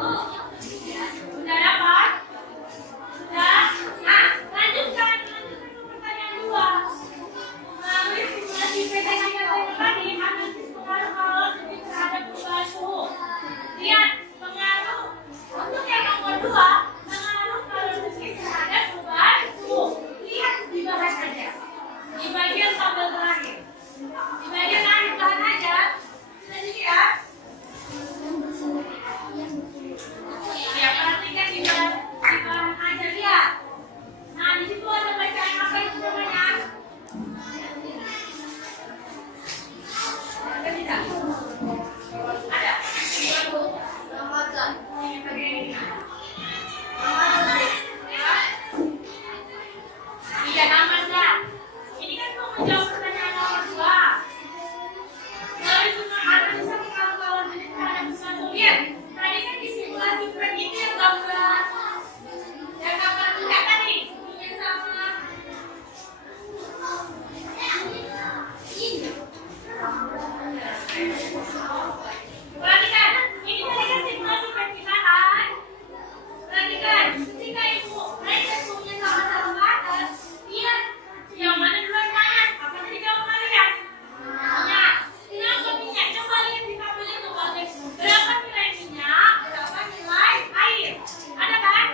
Sudah dapat? Sudah? Nah, lanjutkan ke pertanyaan 2. Melalui simulasi PTK tadi, analisis pengaruh kalor lebih terhadap perubahan suhu. Lihat, pengaruh untuk yang nomor 2, pengaruh kalor lebih terhadap perubahan suhu. Lihat, dibahas saja. Di bagian tabel terakhir. Di bagian akhir bahan aja. Sudah dilihat? Ya, perhatikan di bahan aja, lihat. Nah, di situ ada bacaan apa itu namanya? Ada tidak? Ada. Iya, nama zat. Ini kan mau menjawab pertanyaan nomor 2. Melalui semua analisa pengaruh kalor jenis terhadap perusahaan Soviet. Tadi kan di simulasi Fred itu yang gambar enggak tadi? Yang sama. Perhatikan, ini tadi kan simulasi Fred kita kan? Perhatikan, ketika ibu mereka suhunya sama-sama panas, lihat yang mana duluan panas? Apa tadi kamu lihat? Minyak. Kenapa minyak? Coba lihat di tabel itu bagus. Berapa nilai minyak? Berapa nilai air? Ada kan?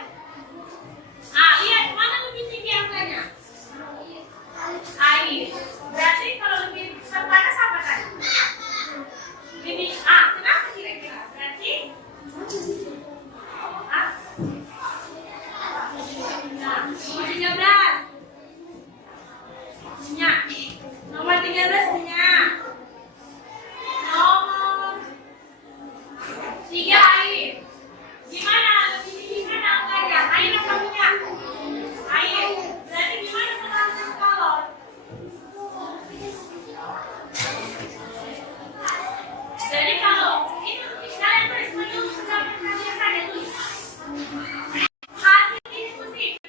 Ah, lihat mana lebih tinggi angkanya? Air. Berarti kalau lebih panas apa kan? Lebih. Kenapa kira-kira? Berarti nomor 13 minyak. Nomor 13 minyak. Nomor 3 air. Gimana? Lebih tinggi mana angkanya? Air atau minyak? Air. Berarti gimana pengaruh kalor? Jadi kalau ini kalian tulis menurut pendapat kalian saja tulis. Hasil diskusi.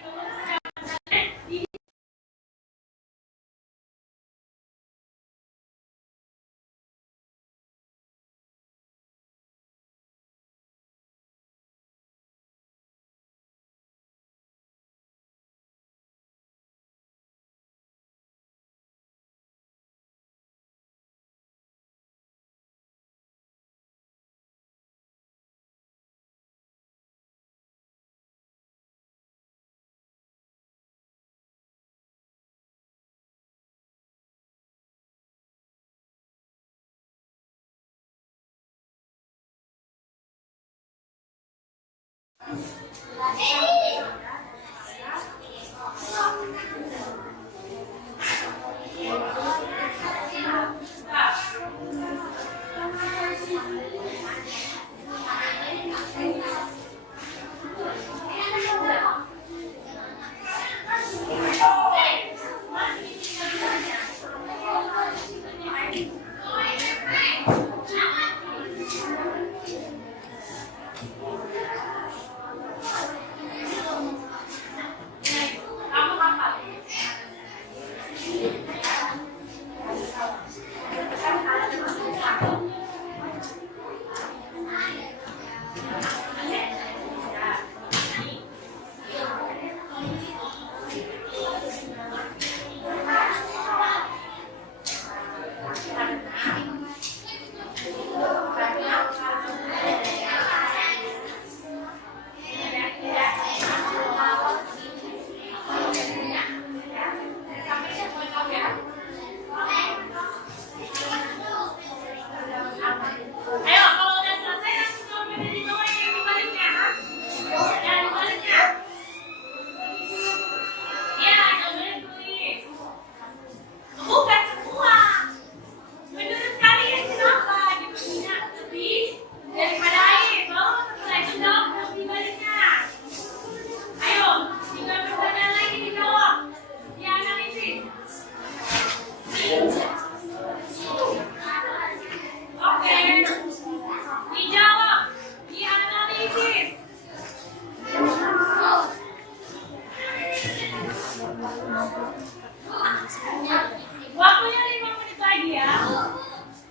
Waktunya 5 menit lagi ya.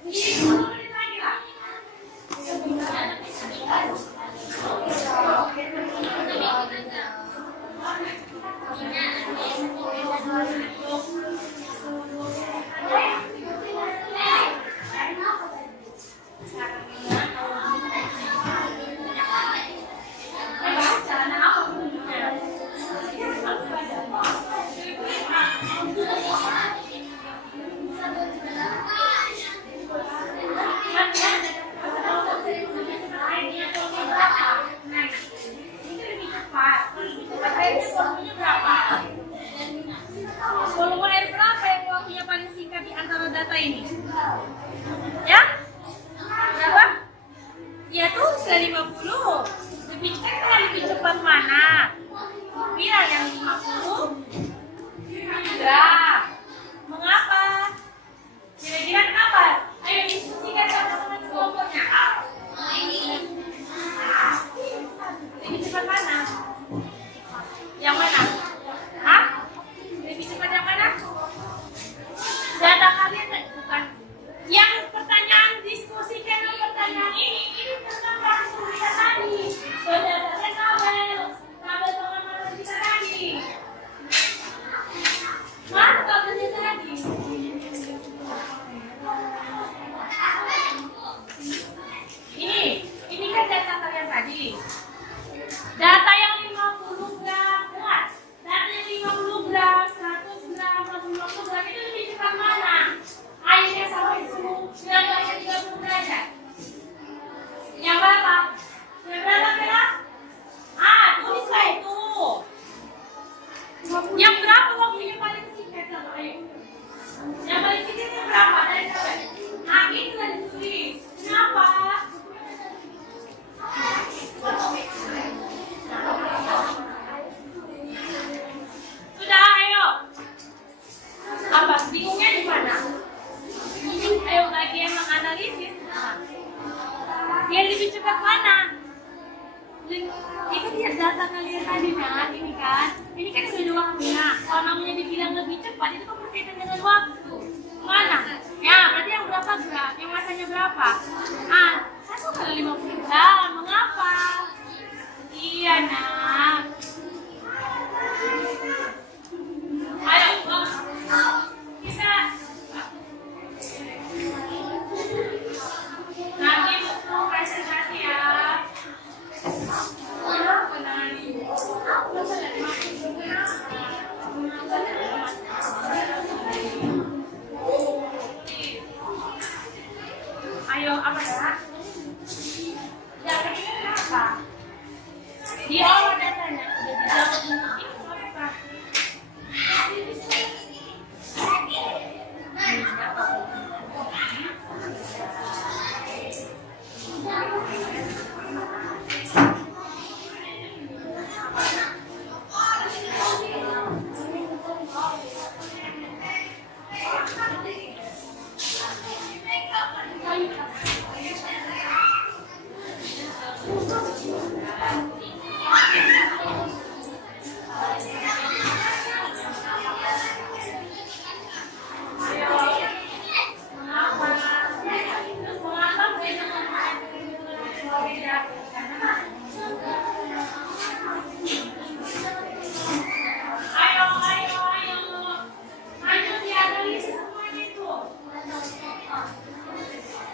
Ini 10 menit lagi lah. lagi. Data yang 50 gram, lihat. Data yang 50 gram, 100 gram, 150 gram itu lebih cepat mana? Airnya sampai suhu 1930 derajat. Yang berapa? Yang berapa kira? Tulislah itu. Yang berapa waktunya paling singkat? Ayo. Yang paling singkat yang berapa? Dari sampai. Itu sudah ditulis. Kenapa? Sudah, ayo. Apa? Bingungnya di mana? Ayo bagian menganalisis. Yang lebih cepat mana? Itu dia data kalian tadi kan, ini kan ada waktunya. Kalau namanya dibilang lebih cepat itu kan berkaitan dengan waktu. Mana? Ya, berarti yang berapa gram? Yang masanya berapa? 1 kali 50 gram. Mengapa? Iya, nak. Ayo, kita nanti untuk presentasi ya. Ayo, apa ya? Jangan kenapa? Di awal datanya udah dijawab itu apa?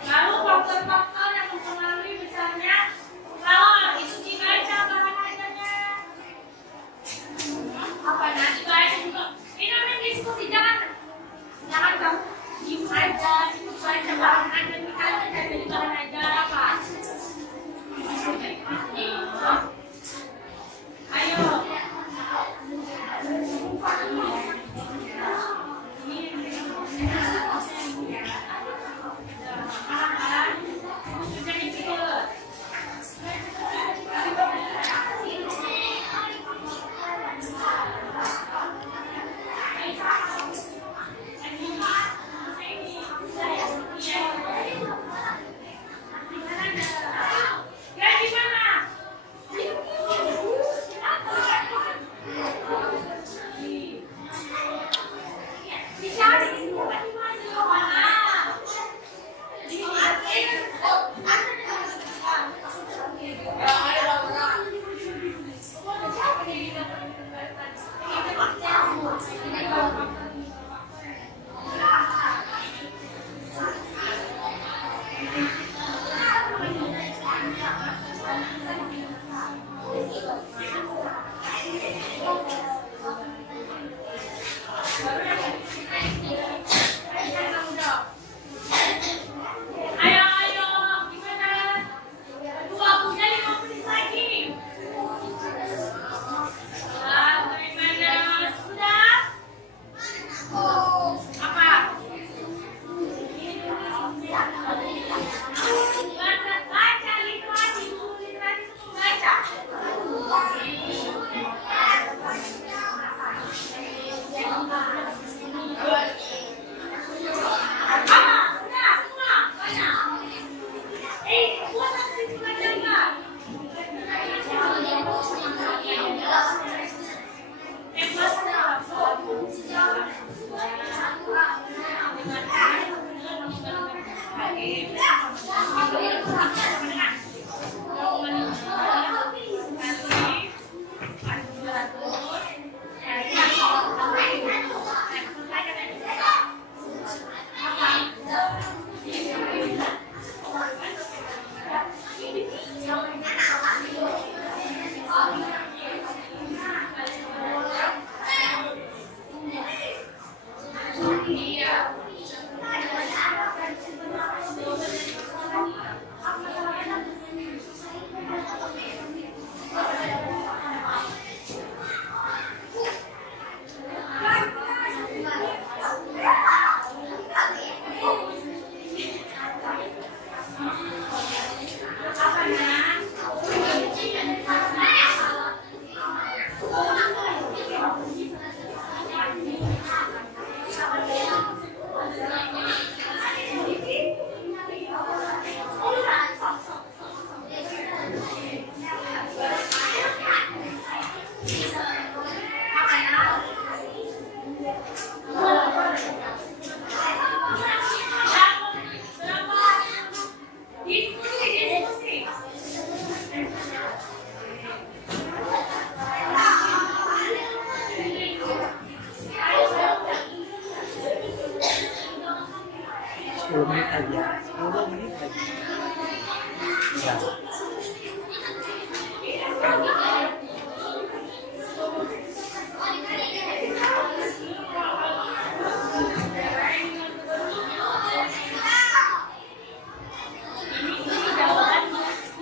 Lalu faktor-faktor yang mempengaruhi besarnya, kalau itu dibaca bahan ajarnya.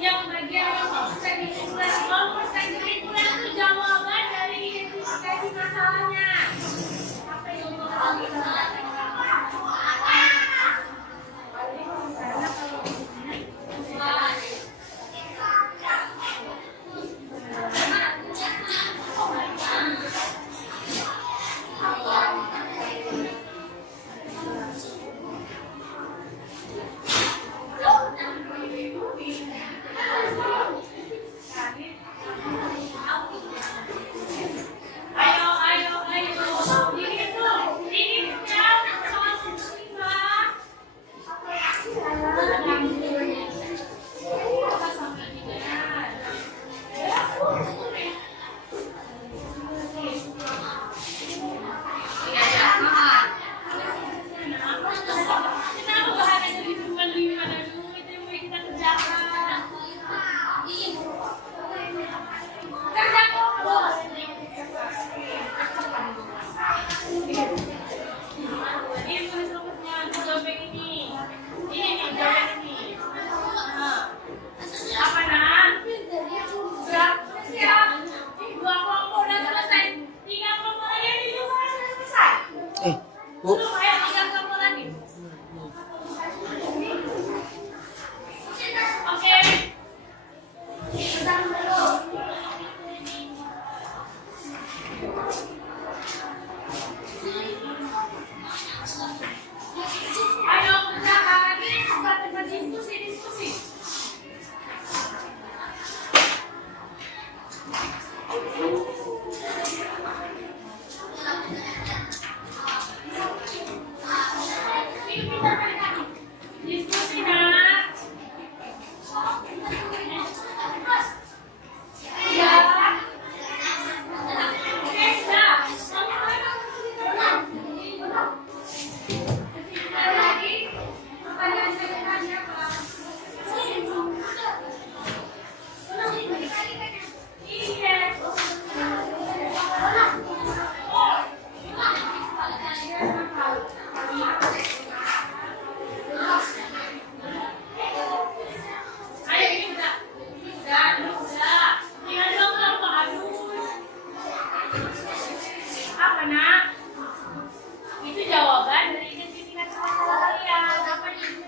Yang bagian kurikuler itu jawaban dari identifikasi masalahnya. Apa yang Bu, ayo kerjakan, diskusi. Diskusi nak. Ya. Lagi. Pertanyaan saya tanya apa? Apa nak? Itu jawaban dari identifikasi masalah kalian. Apa ini?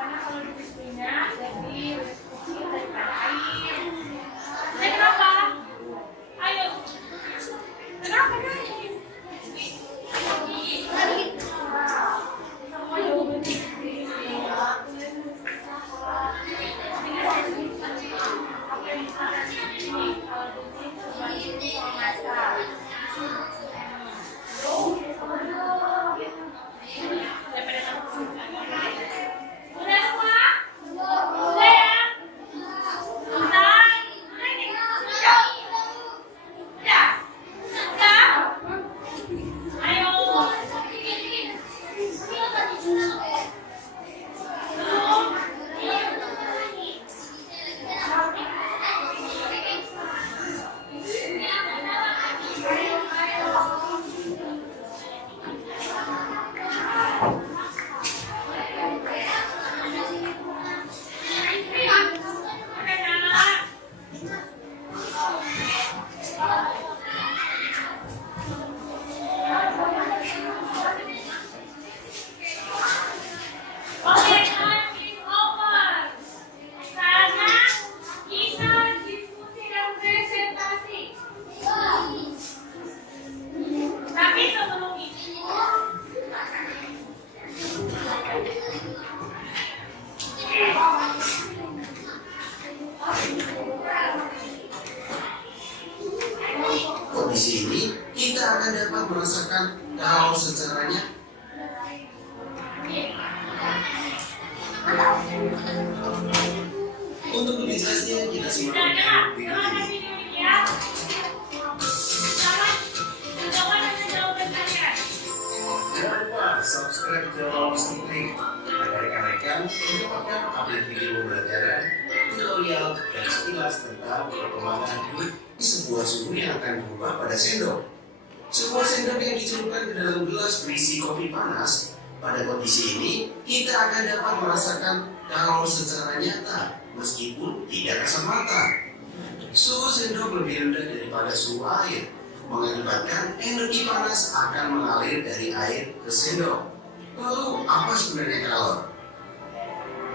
Karena kalau diskusinya lebih kecil daripada air. Kenapa? Ayo. Kenapa nangis? Semua jawaban udah semua? Udah ya? Udah? Udah? Ayo. Oke, time is over. Sekarang kita diskusi dan presentasi. Tapi sebelum itu, Kok di sini kita akan dapat merasakan kalau secaranya untuk Untuk lebih jelasnya, kita simak video ini. Jangan lupa subscribe channel Sintrik agar rekan-rekan mendapatkan update video pembelajaran, tutorial, dan sekilas tentang perkembangan hidup di sebuah suhu yang akan berubah pada sendok. Sebuah sendok yang dicelupkan ke dalam gelas berisi kopi panas. Pada kondisi ini, kita akan dapat merasakan kalor secara nyata, meskipun tidak kasat mata. Suhu sendok lebih rendah daripada suhu air, mengakibatkan energi panas akan mengalir dari air ke sendok. Lalu, apa sebenarnya kalor?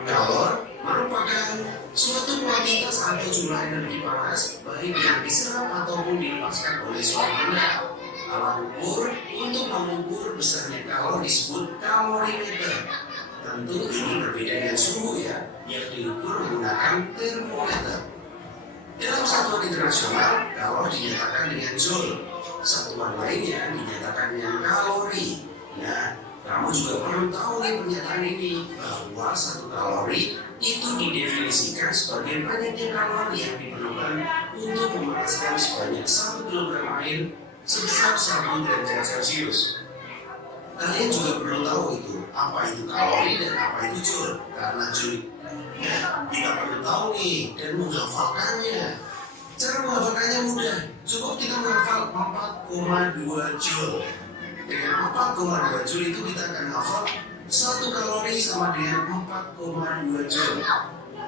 Kalor merupakan suatu kuantitas atau jumlah energi panas, baik yang diserap ataupun dilepaskan oleh suatu benda. Alat ukur untuk mengukur besarnya kalor disebut kalorimeter. Tentu ini berbeda dengan suhu ya, yang diukur menggunakan termometer. Dalam satuan internasional, kalor dinyatakan dengan joule. Satuan lainnya dinyatakan dengan kalori. Nah, kamu juga perlu tahu nih pernyataan ini, bahwa satu kalori itu didefinisikan sebagai banyaknya kalori yang diperlukan untuk memanaskan sebanyak 1 kg air sebesar 1 derajat Celcius. Kalian juga perlu tahu apa itu kalori dan apa itu joule. Karena joule kita perlu tahu nih dan menghafalkannya. Cara menghafalkannya mudah, cukup kita menghafal 4,2 joule. Dengan 4,2 joule itu kita akan hafal 1 kalori sama dengan 4,2 joule.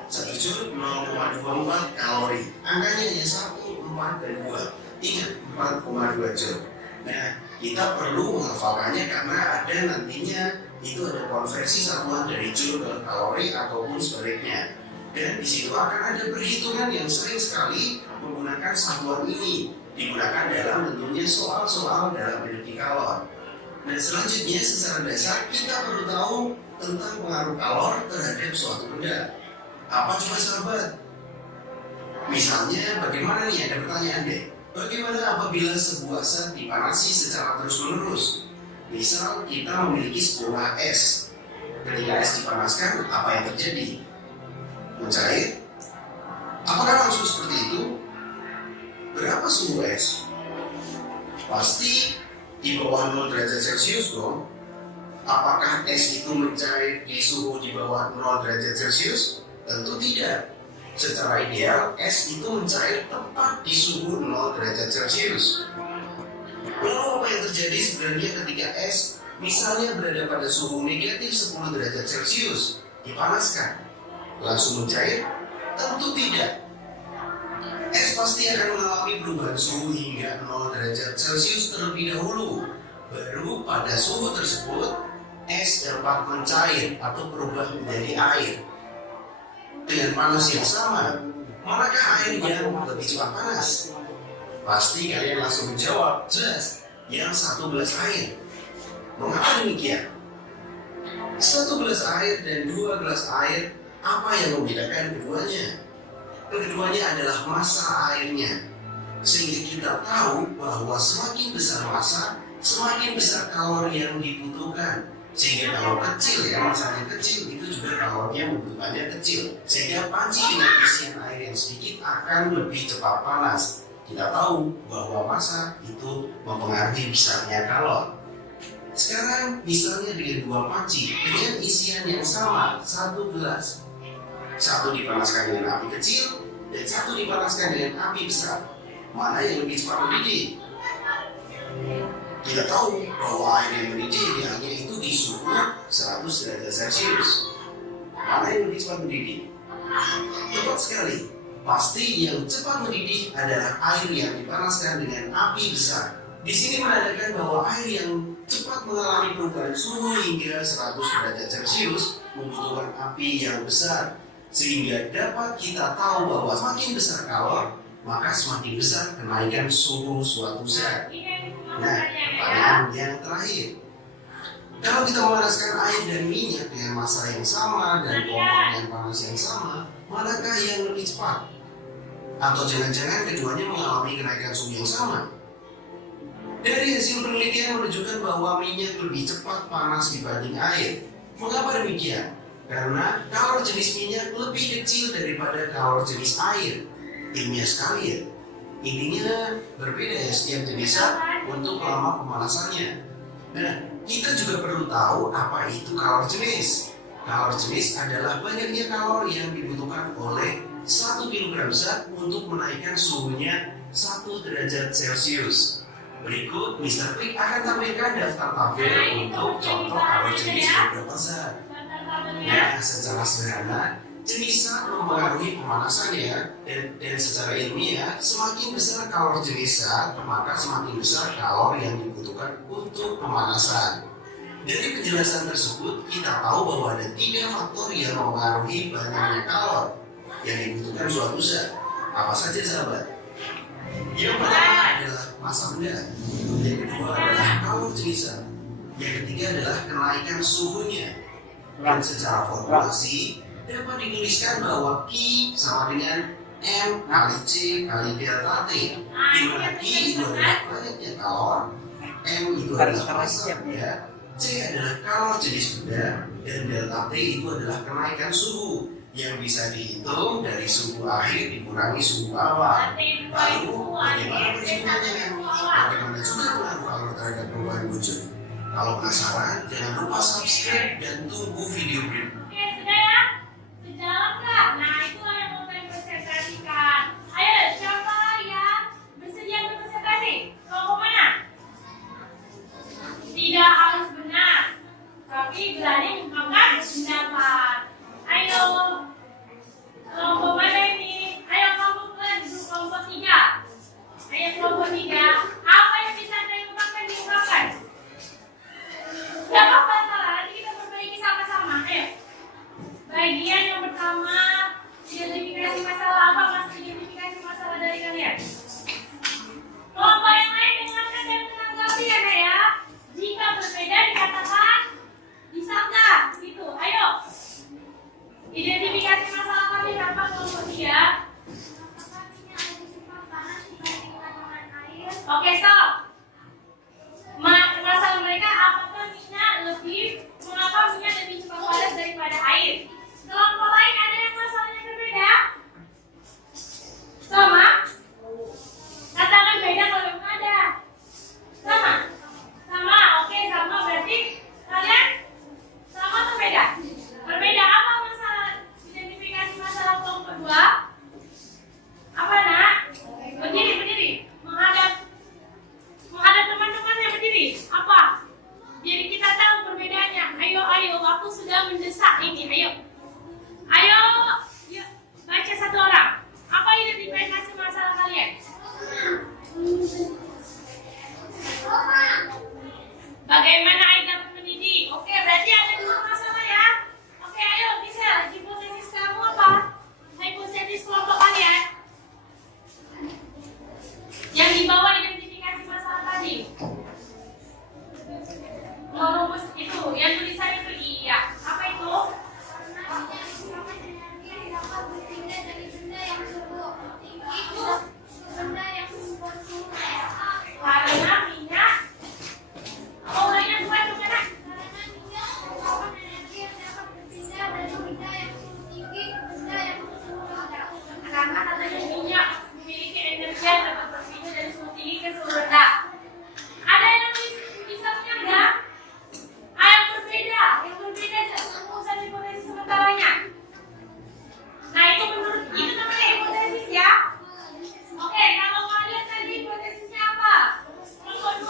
1 joule 0,24 kalori. Angkanya hanya 1, 4, dan 2. Ingat 4,2 joule. Nah, kita perlu menghafalkannya karena ada nantinya itu ada konversi satuan dari joule ke kalori ataupun sebaliknya. Dan di situ akan ada perhitungan yang sering sekali menggunakan satuan ini, digunakan dalam tentunya soal-soal dalam energi kalor. Dan selanjutnya secara dasar kita perlu tahu tentang pengaruh kalor terhadap suatu benda. Apa coba sahabat? Misalnya bagaimana nih, ada pertanyaan deh. Bagaimana apabila sebuah zat dipanasi secara terus-menerus? Misal kita memiliki sebuah es. Ketika es dipanaskan, apa yang terjadi? Mencair? Apakah langsung seperti itu? Berapa suhu es? Pasti di bawah 0 derajat Celcius dong. Apakah es itu mencair di suhu di bawah 0 derajat Celcius? Tentu tidak. Secara ideal, es itu mencair tepat di suhu 0 derajat Celcius. Lalu apa yang terjadi sebenarnya ketika es misalnya berada pada suhu negatif 10 derajat Celcius, dipanaskan? Langsung mencair? Tentu tidak. Es pasti akan mengalami perubahan suhu hingga 0 derajat Celcius terlebih dahulu. Baru pada suhu tersebut, es dapat mencair atau berubah menjadi air. Dengan panas yang sama, manakah air yang lebih cepat panas? Pasti kalian langsung menjawab, jelas, yang 1 gelas air. Mengapa demikian? 1 gelas air dan 2 gelas air, apa yang membedakan keduanya? Keduanya adalah massa airnya. Sehingga kita tahu bahwa semakin besar massa, semakin besar kalori yang dibutuhkan. Sehingga kalau kecil ya, massanya kecil, itu juga kalorinya membutuhkannya kecil. Sehingga panci dengan isian air yang sedikit akan lebih cepat panas. Kita tahu bahwa massa itu mempengaruhi besarnya kalor. Sekarang misalnya dengan 2 panci dengan isian yang sama, 1 gelas. 1 dipanaskan dengan api kecil dan 1 dipanaskan dengan api besar. Mana yang lebih cepat mendidih? Kita tahu bahwa air yang mendidih idealnya itu di suhu 100 derajat Celcius. Mana yang lebih cepat mendidih? Tepat sekali. Pasti yang cepat mendidih adalah air yang dipanaskan dengan api besar. Di sini menandakan bahwa air yang cepat mengalami perubahan suhu hingga 100 derajat Celcius membutuhkan api yang besar. Sehingga dapat kita tahu bahwa semakin besar kalor, maka semakin besar kenaikan suhu suatu zat. Nah, pertanyaan yang terakhir. Kalau kita memanaskan air dan minyak dengan massa yang sama dan komponen panas yang sama, manakah yang lebih cepat? Atau jangan-jangan keduanya mengalami kenaikan suhu yang sama? Dari hasil penelitian menunjukkan bahwa minyak lebih cepat panas dibanding air. Mengapa demikian? Karena kalor jenis minyak lebih kecil daripada kalor jenis air. Ilmiah sekali ya. Ininya berbeda ya setiap jenis zat untuk lama pemanasannya. Nah, kita juga perlu tahu apa itu kalor jenis. Kalor jenis adalah banyaknya kalor yang dibutuhkan oleh 1 kg zat untuk menaikkan suhunya 1 derajat Celcius. Berikut Mr. Quick akan tampilkan daftar tabel untuk contoh kalor jenis beberapa zat. Nah, secara sederhana, jenis zat mempengaruhi pemanasannya dan secara ilmiah, semakin besar kalor jenis zat, maka semakin besar kalor yang dibutuhkan untuk pemanasan. Dari penjelasan tersebut, kita tahu bahwa ada 3 faktor yang mempengaruhi banyaknya kalor yang dibutuhkan suatu zat. Apa saja sahabat? Yang pertama adalah massa benda, yang kedua adalah kalor jenis zat, yang ketiga adalah kenaikan suhunya. Dan secara formulasi dapat dituliskan bahwa Q sama dengan M kali C kali delta T, di mana Q itu adalah banyaknya kalor, M itu adalah massa benda, C adalah kalor jenis benda, dan delta T itu adalah kenaikan suhu yang bisa dihitung dari suhu akhir dikurangi suhu awal. Lalu bagaimana perhitungannya? Bagaimana juga pengaruh kalor terhadap perubahan wujud? Kalau penasaran, jangan lupa subscribe dan tunggu video berikutnya. Oke, sudah ya? Sudah lengkap. Nah, itulah yang mau kalian presentasikan. Ayo, siapa yang bersedia untuk presentasi? Kelompok mana? Tidak harus benar, tapi berani mengungkapkan pendapat. Ayo, kelompok mana ini? Ayo, kelompok 3. Ayo, kelompok 3. Apa yang bisa Anda ungkapkan, diungkapkan? Gak apa-apa, salah. Nanti kita perbaiki sama-sama. Ayo. Bagian yang pertama, identifikasi masalah. Apa maksud identifikasi masalah dari kalian? Kelompok yang lain dengarkan dan menanggapi ya. Jika berbeda dikatakan disangka. Gitu. Ayo. Identifikasi masalah kalian apa kelompok 3? Oke, stop. Masalah mereka apakah minyak mengapa minyak lebih cepat panas daripada air? Kelompok lain ada yang masalahnya berbeda? Sama? Katakan beda kalau memang ada. Sama? Sama, oke, sama berarti kalian sama atau beda? Berbeda apa masalah identifikasi masalah kelompok 2? Apa nak? Berdiri. Menghadap teman-temannya berdiri. Apa? Jadi kita tahu perbedaannya. Ayo, waktu sudah mendesak ini. Ayo, yuk, baca satu orang. Apa identifikasi masalah kalian? Bagaimana air dapat mendidih? Oke, berarti ada 2 masalah ya. Oke, ayo, bisa. Hipotesis kamu apa? Hipotesis kelompok kalian yang dibawa identifikasi masalah tadi. Rumus itu, yang tulisan itu iya. Apa itu? Karena minyak. Apa ulangnya 2 itu kan? Karena katanya minyak memiliki energi yang dapat berpindah dari suhu tinggi ke suhu rendah. Ada yang misalnya enggak? Yang berbeda rumusan hipotesis sementaranya. Nah, itu namanya hipotesis ya. Oke, kalau kalian tadi hipotesisnya apa? Kelompok 2.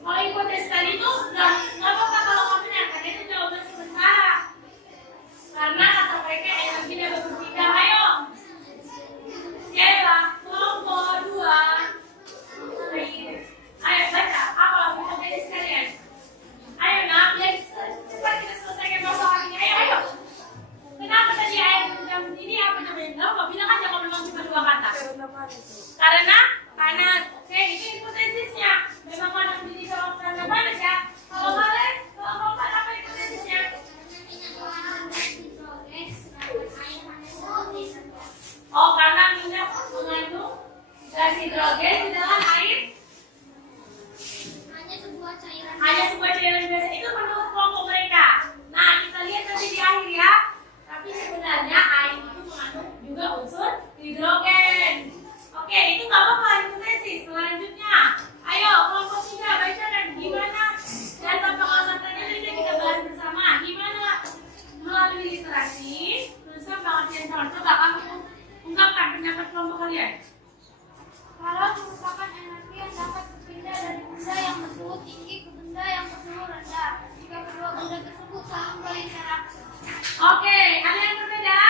Kalau hipotesis tadi itu nggak apa-apa kalau kamu benar, karena itu jawaban sementara. Karena kata mereka energi dapat berpindah. Ayo. Yalah, kelompok 2. Ayo baca, apa hipotesis kalian? Ayo nak, biar cepat kita selesaikan masalah ini. Ayo. Kenapa tadi air sudah mendidih? Apa namanya? Kamu bilang aja kalau memang cuma 2 kata. Karena itu hipotesisnya. Memang panas mendidih kalau karena panas ya. Kalau kalian, kalau apa hipotesisnya? Oh, karena minyak mengandung gas hidrogen di dalam air. Hanya sebuah cairan biasa. Itu menurut kelompok mereka. Nah, kita lihat nanti di akhir ya. Hidrogen. Oke, itu nggak apa-apa, hipotesis. Selanjutnya, ayo kelompok 3 baca dan gimana data pengamatannya nanti kita bahas bersama. Gimana melalui literasi, tuliskan pengertian calon. Coba kamu ungkapkan pendapat kelompok kalian. Kalau merupakan energi yang dapat berpindah dari benda yang bersuhu tinggi ke benda yang bersuhu rendah. Jika kedua benda tersebut saling berinteraksi. Oke, ada yang berbeda?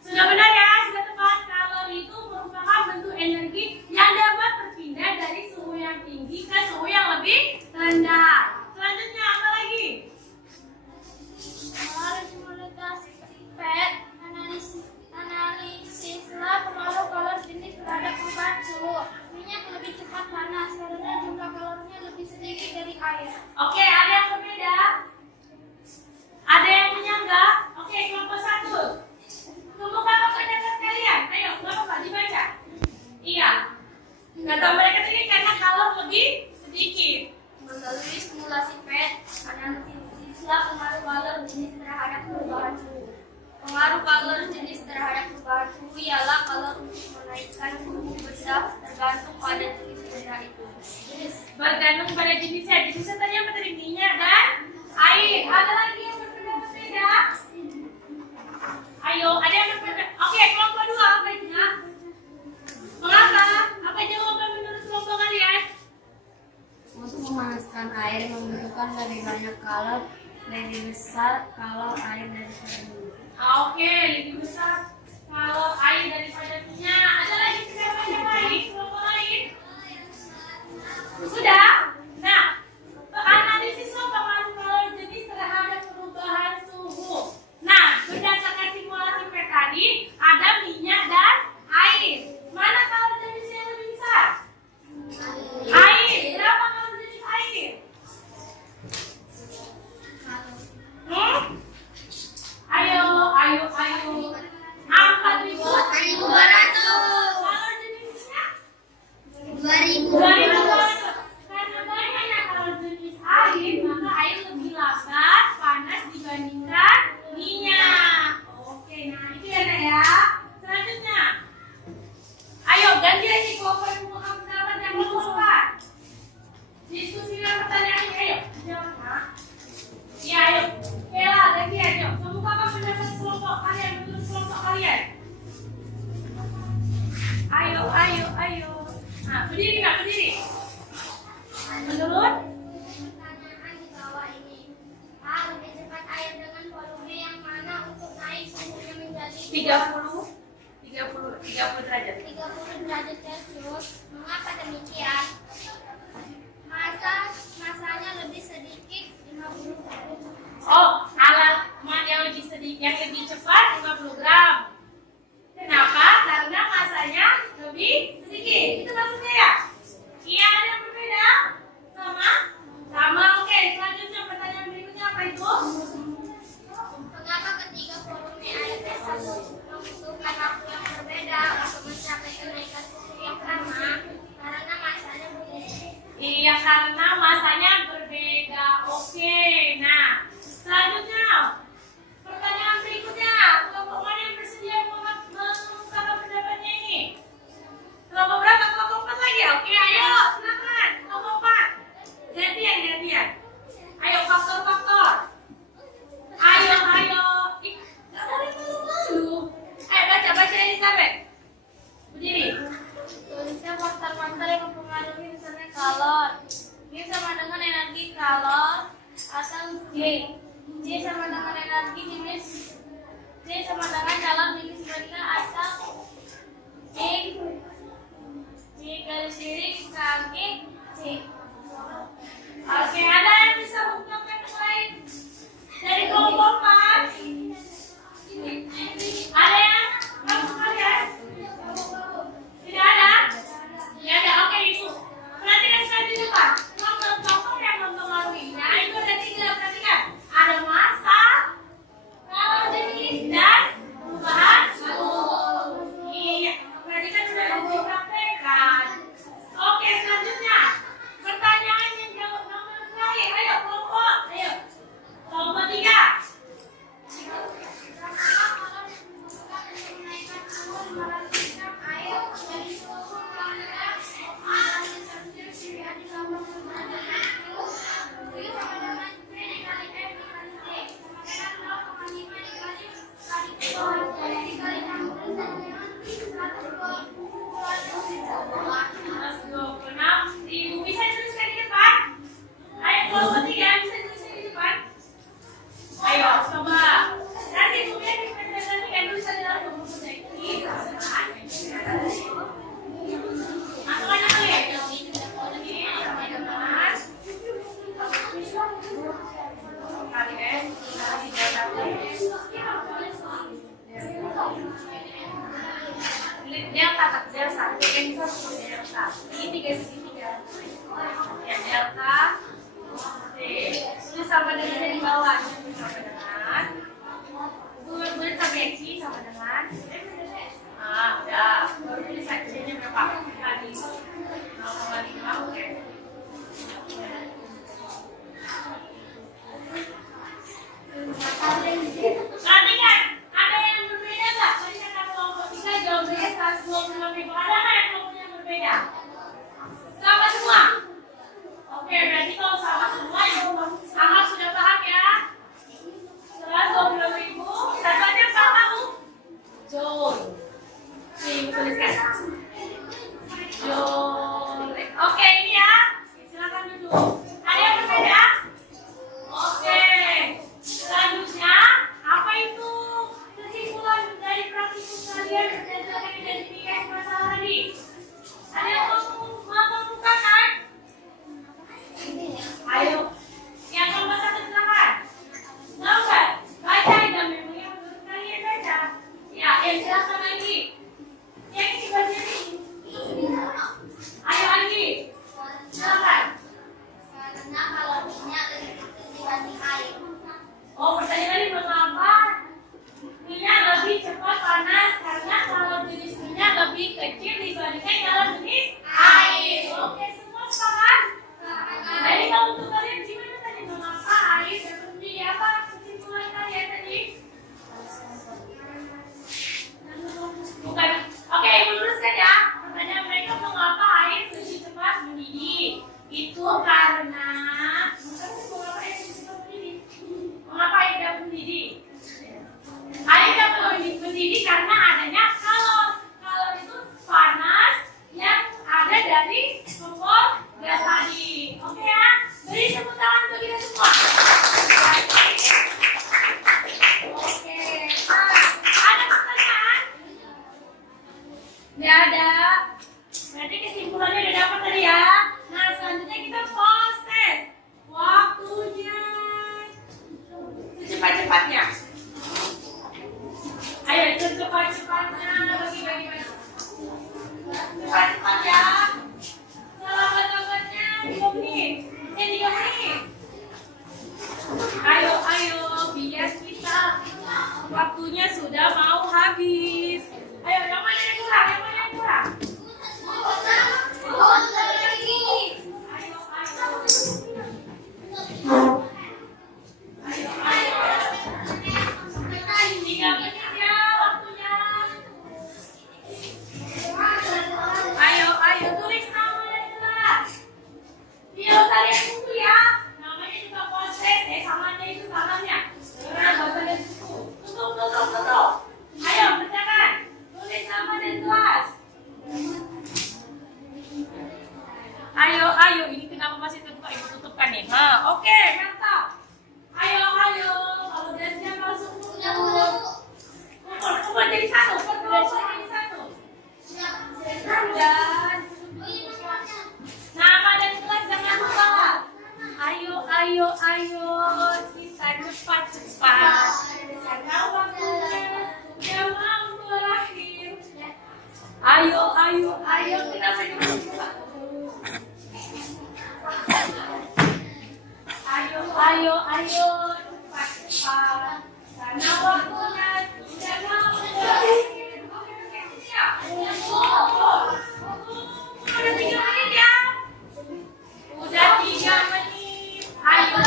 Sudah benar ya, sudah tepat. Kalori itu merupakan bentuk energi yang dapat berpindah dari suhu yang tinggi ke suhu yang lebih rendah. Selanjutnya apa lagi? Melalui simulasi PET, analisislah pengaruh kalor jenis terhadap perubahan suhu. Minyak lebih cepat panas karena jumlah kalorinya lebih sedikit dari air. Oke, ada yang berbeda? Ada yang menyanggah? Oke, kelompok 1. Kemuka apa pendapat kalian? Ayo, nggak apa-apa, dibaca. Iya. Kata mereka tadi karena kalor lebih sedikit. Melalui simulasi PET, analisislah pengaruh kalor jenis terhadap perubahan suhu. Pengaruh kalor jenis terhadap perubahan suhu ialah kalor untuk menaikkan suhu benda tergantung pada jenis benda itu. Bergantung pada jenisnya. Jenisnya tadi apa tadi? Minyak dan air. Ada lagi yang berbeda? Ayo, ada yang berbeda? Oke, kelompok 2 apa itu? Mengapa? Apa jawaban menurut kelompok kalian? Untuk memanaskan air membutuhkan lebih banyak kalor, lebih besar kalor air daripada minyak. Oke, lebih besar kalau air daripada minyak. Ada lagi pendapat yang lain? Kelompok lain? Sudah? Nah, analisislah pengaruh kalor jenis terhadap perubahan suhu. Nah, berdasarkan simulasi PET tadi, ada minyak dan air. Mana kalor jenis yang lebih besar? Air. Berapa kalor jenis air? Ayo. 4.200. Kalor jenisnya? 2.200. Karena banyaknya kalor jenis air, maka air lebih lambat panas dibandingkan minyak. Oke, nah itu ya Nak ya. Selanjutnya, ayo ganti lagi kelompok yang mengungkap pendapat yang kelompok. Diskusikan pertanyaan ini, ayo jawab Nak. Ya ayo, Kela ganti aja. Kemukakan pendapat kelompok kalian menurut kelompok kalian. Ayo. Nah, berdiri Kak, berdiri. Menurut Pertanyaan di bawah ini. A. Lebih cepat air dengan volume yang mana untuk naik suhunya menjadi 30 derajat. 30 derajat Celcius. Mengapa demikian? Masanya lebih sedikit 50 gram. Oh, alat yang lebih sedikit, yang lebih cepat 50 gram. Kenapa? Karena masanya lebih sedikit. Itu maksudnya ya? Iya, ada yang berbeda? Sama. Oke, selanjutnya pertanyaan berikutnya apa itu? Mengapa ketiga volume air tersebut membutuhkan waktu yang berbeda untuk mencapai kenaikan suhu yang sama? Karena masanya berbeda. Iya, karena masanya berbeda. Oke, nah selanjutnya pertanyaan berikutnya. Kelompok mana yang bersedia mengungkapkan pendapatnya ini? Kelompok berapa? Kelompok 4 lagi ya? Oke, ayo silakan. Kelompok 4. Gantian. Ayo faktor-faktor. Ayo. Ih, nggak boleh malu-malu. Ayo baca Elizabeth. Berdiri. Tulisnya faktor-faktor yang mempengaruhi misalnya kalor. Ini sama dengan energi kalor atau J. J sama dengan energi jenis. J sama dengan calon jenis benda atau J garis miring KG J. Oke, ada yang bisa mengungkapkan yang lain dari kelompok 4? Ada yang? Kelompok kalian? Tidak ada? Tidak ada, oke Ibu. Perhatikan selanjutnya Pak. Faktor-faktor yang mempengaruhi. Nah, itu ada 3, perhatikan. Ada massa, kalor jenis, dan perubahan suhu. delta, satu yang bisa seperti delta. Ini tiga ya delta. Itu sama dengan yang di bawah, sama dengan bulat sampai X sama dengan udah baru tulis C-nya berapa tadi 0,5 oke. Perhatikan, ada yang berbeda nggak? Tadi kata kelompok 3 jawabannya 125.000. Ada nggak yang kelompoknya berbeda? Sama semua? Oke, berarti kalau sama semua yang sama sudah paham ya? 125.000. Satu aja tahu? Joule. Nih, tuliskan. Joule. Oke, ini ya. Silakan duduk. Ada yang berbeda? Oke. Selanjutnya, apa itu kesimpulan dari praktikum kalian berdasarkan identifikasi masalah tadi? Ada yang mau mengungkapkan? Ayo, yang nomor 1 silakan. Nomor, baca dan memori yang menurut kalian baca. Ya, silakan lagi. Yang ini baca ini. Ayo lagi. Silakan. Karena kalau minyak lebih dibanding air. Oh, pertanyaan tadi mengapa minyak lebih cepat panas? Karena kalau jenis minyak lebih kecil dibandingkan dalam jenis air. Oke, semua sepakat? Jadi kalau untuk kalian gimana tadi mengapa air seperti apa kesimpulan kalian tadi? Bukan. Oke, ibu luruskan ya. Pertanyaan mereka mengapa air lebih cepat mendidih? Itu karena mengapa air lebih cepat mendidih? Mengapa air dapat mendidih? Air dapat mendidih karena adanya kalor. Kalor itu panas yang ada dari kompor gas tadi. Oke ya? Beri tepuk tangan untuk kita semua. Oke. Ada pertanyaan? Tidak ada. Berarti kesimpulannya udah dapat tadi ya. Nah, selanjutnya kita proses waktunya secepat-cepatnya. Ayo secepat-cepatnya bagi-bagi. Cepat-cepat ya. Selamat-selamatnya 3 menit. 3 menit. Ayo biar kita waktunya sudah mau habis. Ayo yang mana yang kurang? Yang mana yang kurang? Ayo, tulis nama dan kelas. Dia usah lihat buku ya. Namanya juga proses, samanya itu tangannya. Karena bahasa dan buku. Tutup. Ayo, kerjakan. Tulis nama dan kelas. Ayo, ini kenapa masih terbuka? Ibu tutupkan nih. Oke, mantap. Ayo. Kalau udah siap langsung kumpul jadi satu. Jadi satu. Dan nama dan kelas jangan lupa. Ayo. Kita cepat. Karena waktunya sudah mau berakhir. Ayo. Kita berdoa. Ayo, cepat. Karena waktunya sudah mau berakhir. Oke, siap. Udah 3 menit ya. Udah 3 menit. Ayo,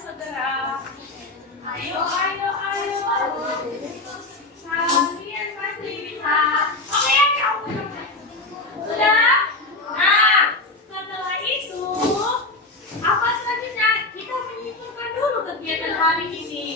segera. Ayo. Kalian pasti bisa. Oke ya, sudah? Nah, setelah itu apa selanjutnya? Kita menyimpulkan dulu kegiatan hari ini.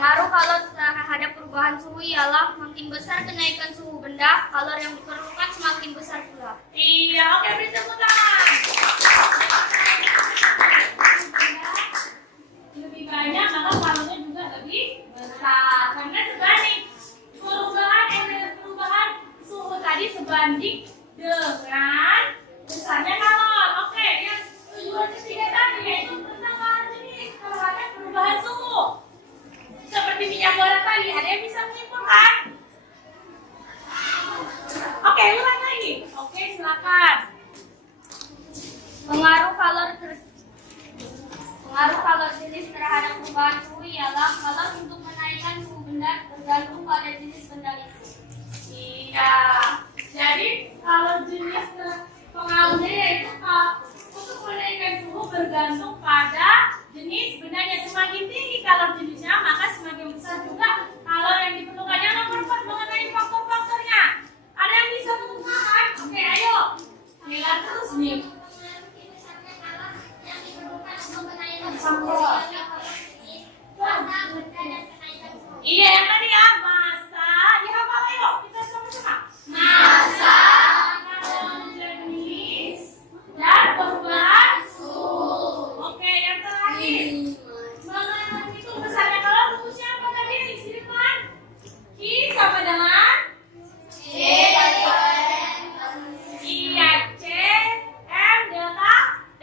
Pengaruh kalor terhadap perubahan suhu ialah makin besar kenaikan suhu benda, kalor yang diperlukan semakin besar pula. Iya, oke, beri tepuk tangan. Lebih banyak, maka kalornya juga lebih besar. Karena sebanding perubahan suhu tadi sebanding dengan besarnya kalor. Oke, yang tujuan ketiga tadi yaitu tentang kalor jenis terhadap perubahan suhu. Seperti minyak goreng tadi, ada yang bisa menyimpulkan? Oke, ulang lagi. Oke, silakan. Pengaruh kalor jenis terhadap perubahan suhu ialah kalor untuk menaikkan suhu benda tergantung pada jenis benda itu. Iya. Jadi kalau jenis pengaruhnya yaitu untuk menaikkan suhu bergantung pada jenis bendanya. Semakin tinggi kalor jenisnya, maka semakin besar juga kalor yang diperlukan. Yang nomor 4 mengenai faktor-faktornya. Ada yang bisa mengungkapkan? Oke, ayo. Lihat terus nih. Iya, yang tadi ya, massa. Dihafal ayo, kita sama-sama. Massa, kalor jenis, dan perubahan suhu. Oke, yang terakhir. Menghitung besarnya kalor rumusnya apa tadi? Di depan. Q sama dengan iya, C, M, delta T.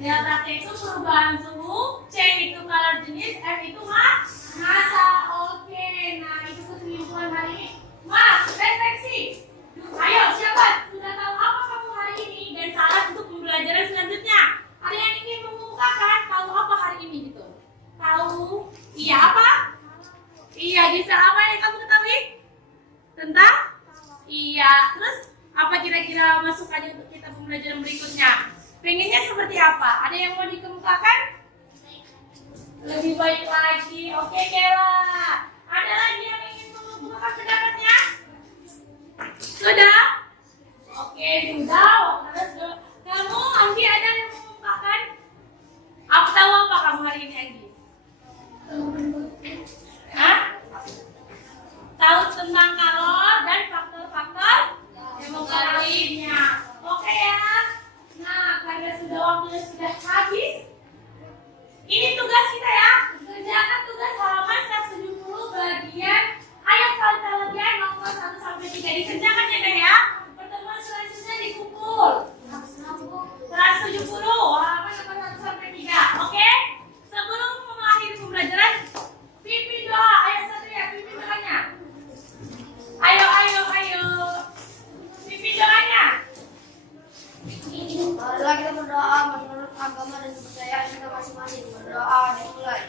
Delta T itu perubahan suhu, C itu kalor jenis, M itu massa. Oke, nah itu kesimpulan hari ini. Refleksi. Ayo, siapa sudah tahu apa kamu hari ini dan saran untuk pembelajaran selanjutnya? Ada yang ingin mengungkapkan tahu apa hari ini gitu? Tahu? Iya apa? Iya, Gisel, apa yang kamu ketahui? Tentang? Iya, terus apa kira-kira masukannya untuk kita pembelajaran berikutnya? Pengennya seperti apa? Ada yang mau dikemukakan? Lebih baik lagi. Oke, Kela. Ada lagi yang ingin mengemukakan pendapatnya? Sudah? Oke, sudah. Kamu, Anggi, ada yang mengemukakan? Aku tahu apa kamu hari ini, Anggi? Hah? Tahu tentang kalor dan faktor-faktor yang mempengaruhinya. Oke ya. Nah, karena waktunya sudah habis, ini tugas kita ya. Kerjakan tugas halaman 170 bagian ayat kalian nomor 1 sampai 3. Dikerjakan ya, Dek ya. Pertemuan selanjutnya dikumpul 170 halaman nomor 1 sampai 3. Oke? Sebelum mengakhiri pembelajaran, pimpin doa ayat 1 ya, pimpin doanya. Ayo. Pimpin doanya. Marilah kita berdoa menurut agama dan kepercayaan kita masing-masing. Berdoa dimulai.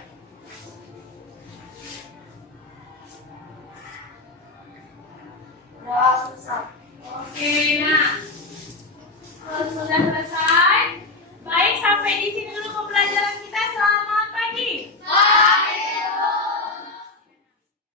Doa selesai. Oke, nah. Sudah selesai.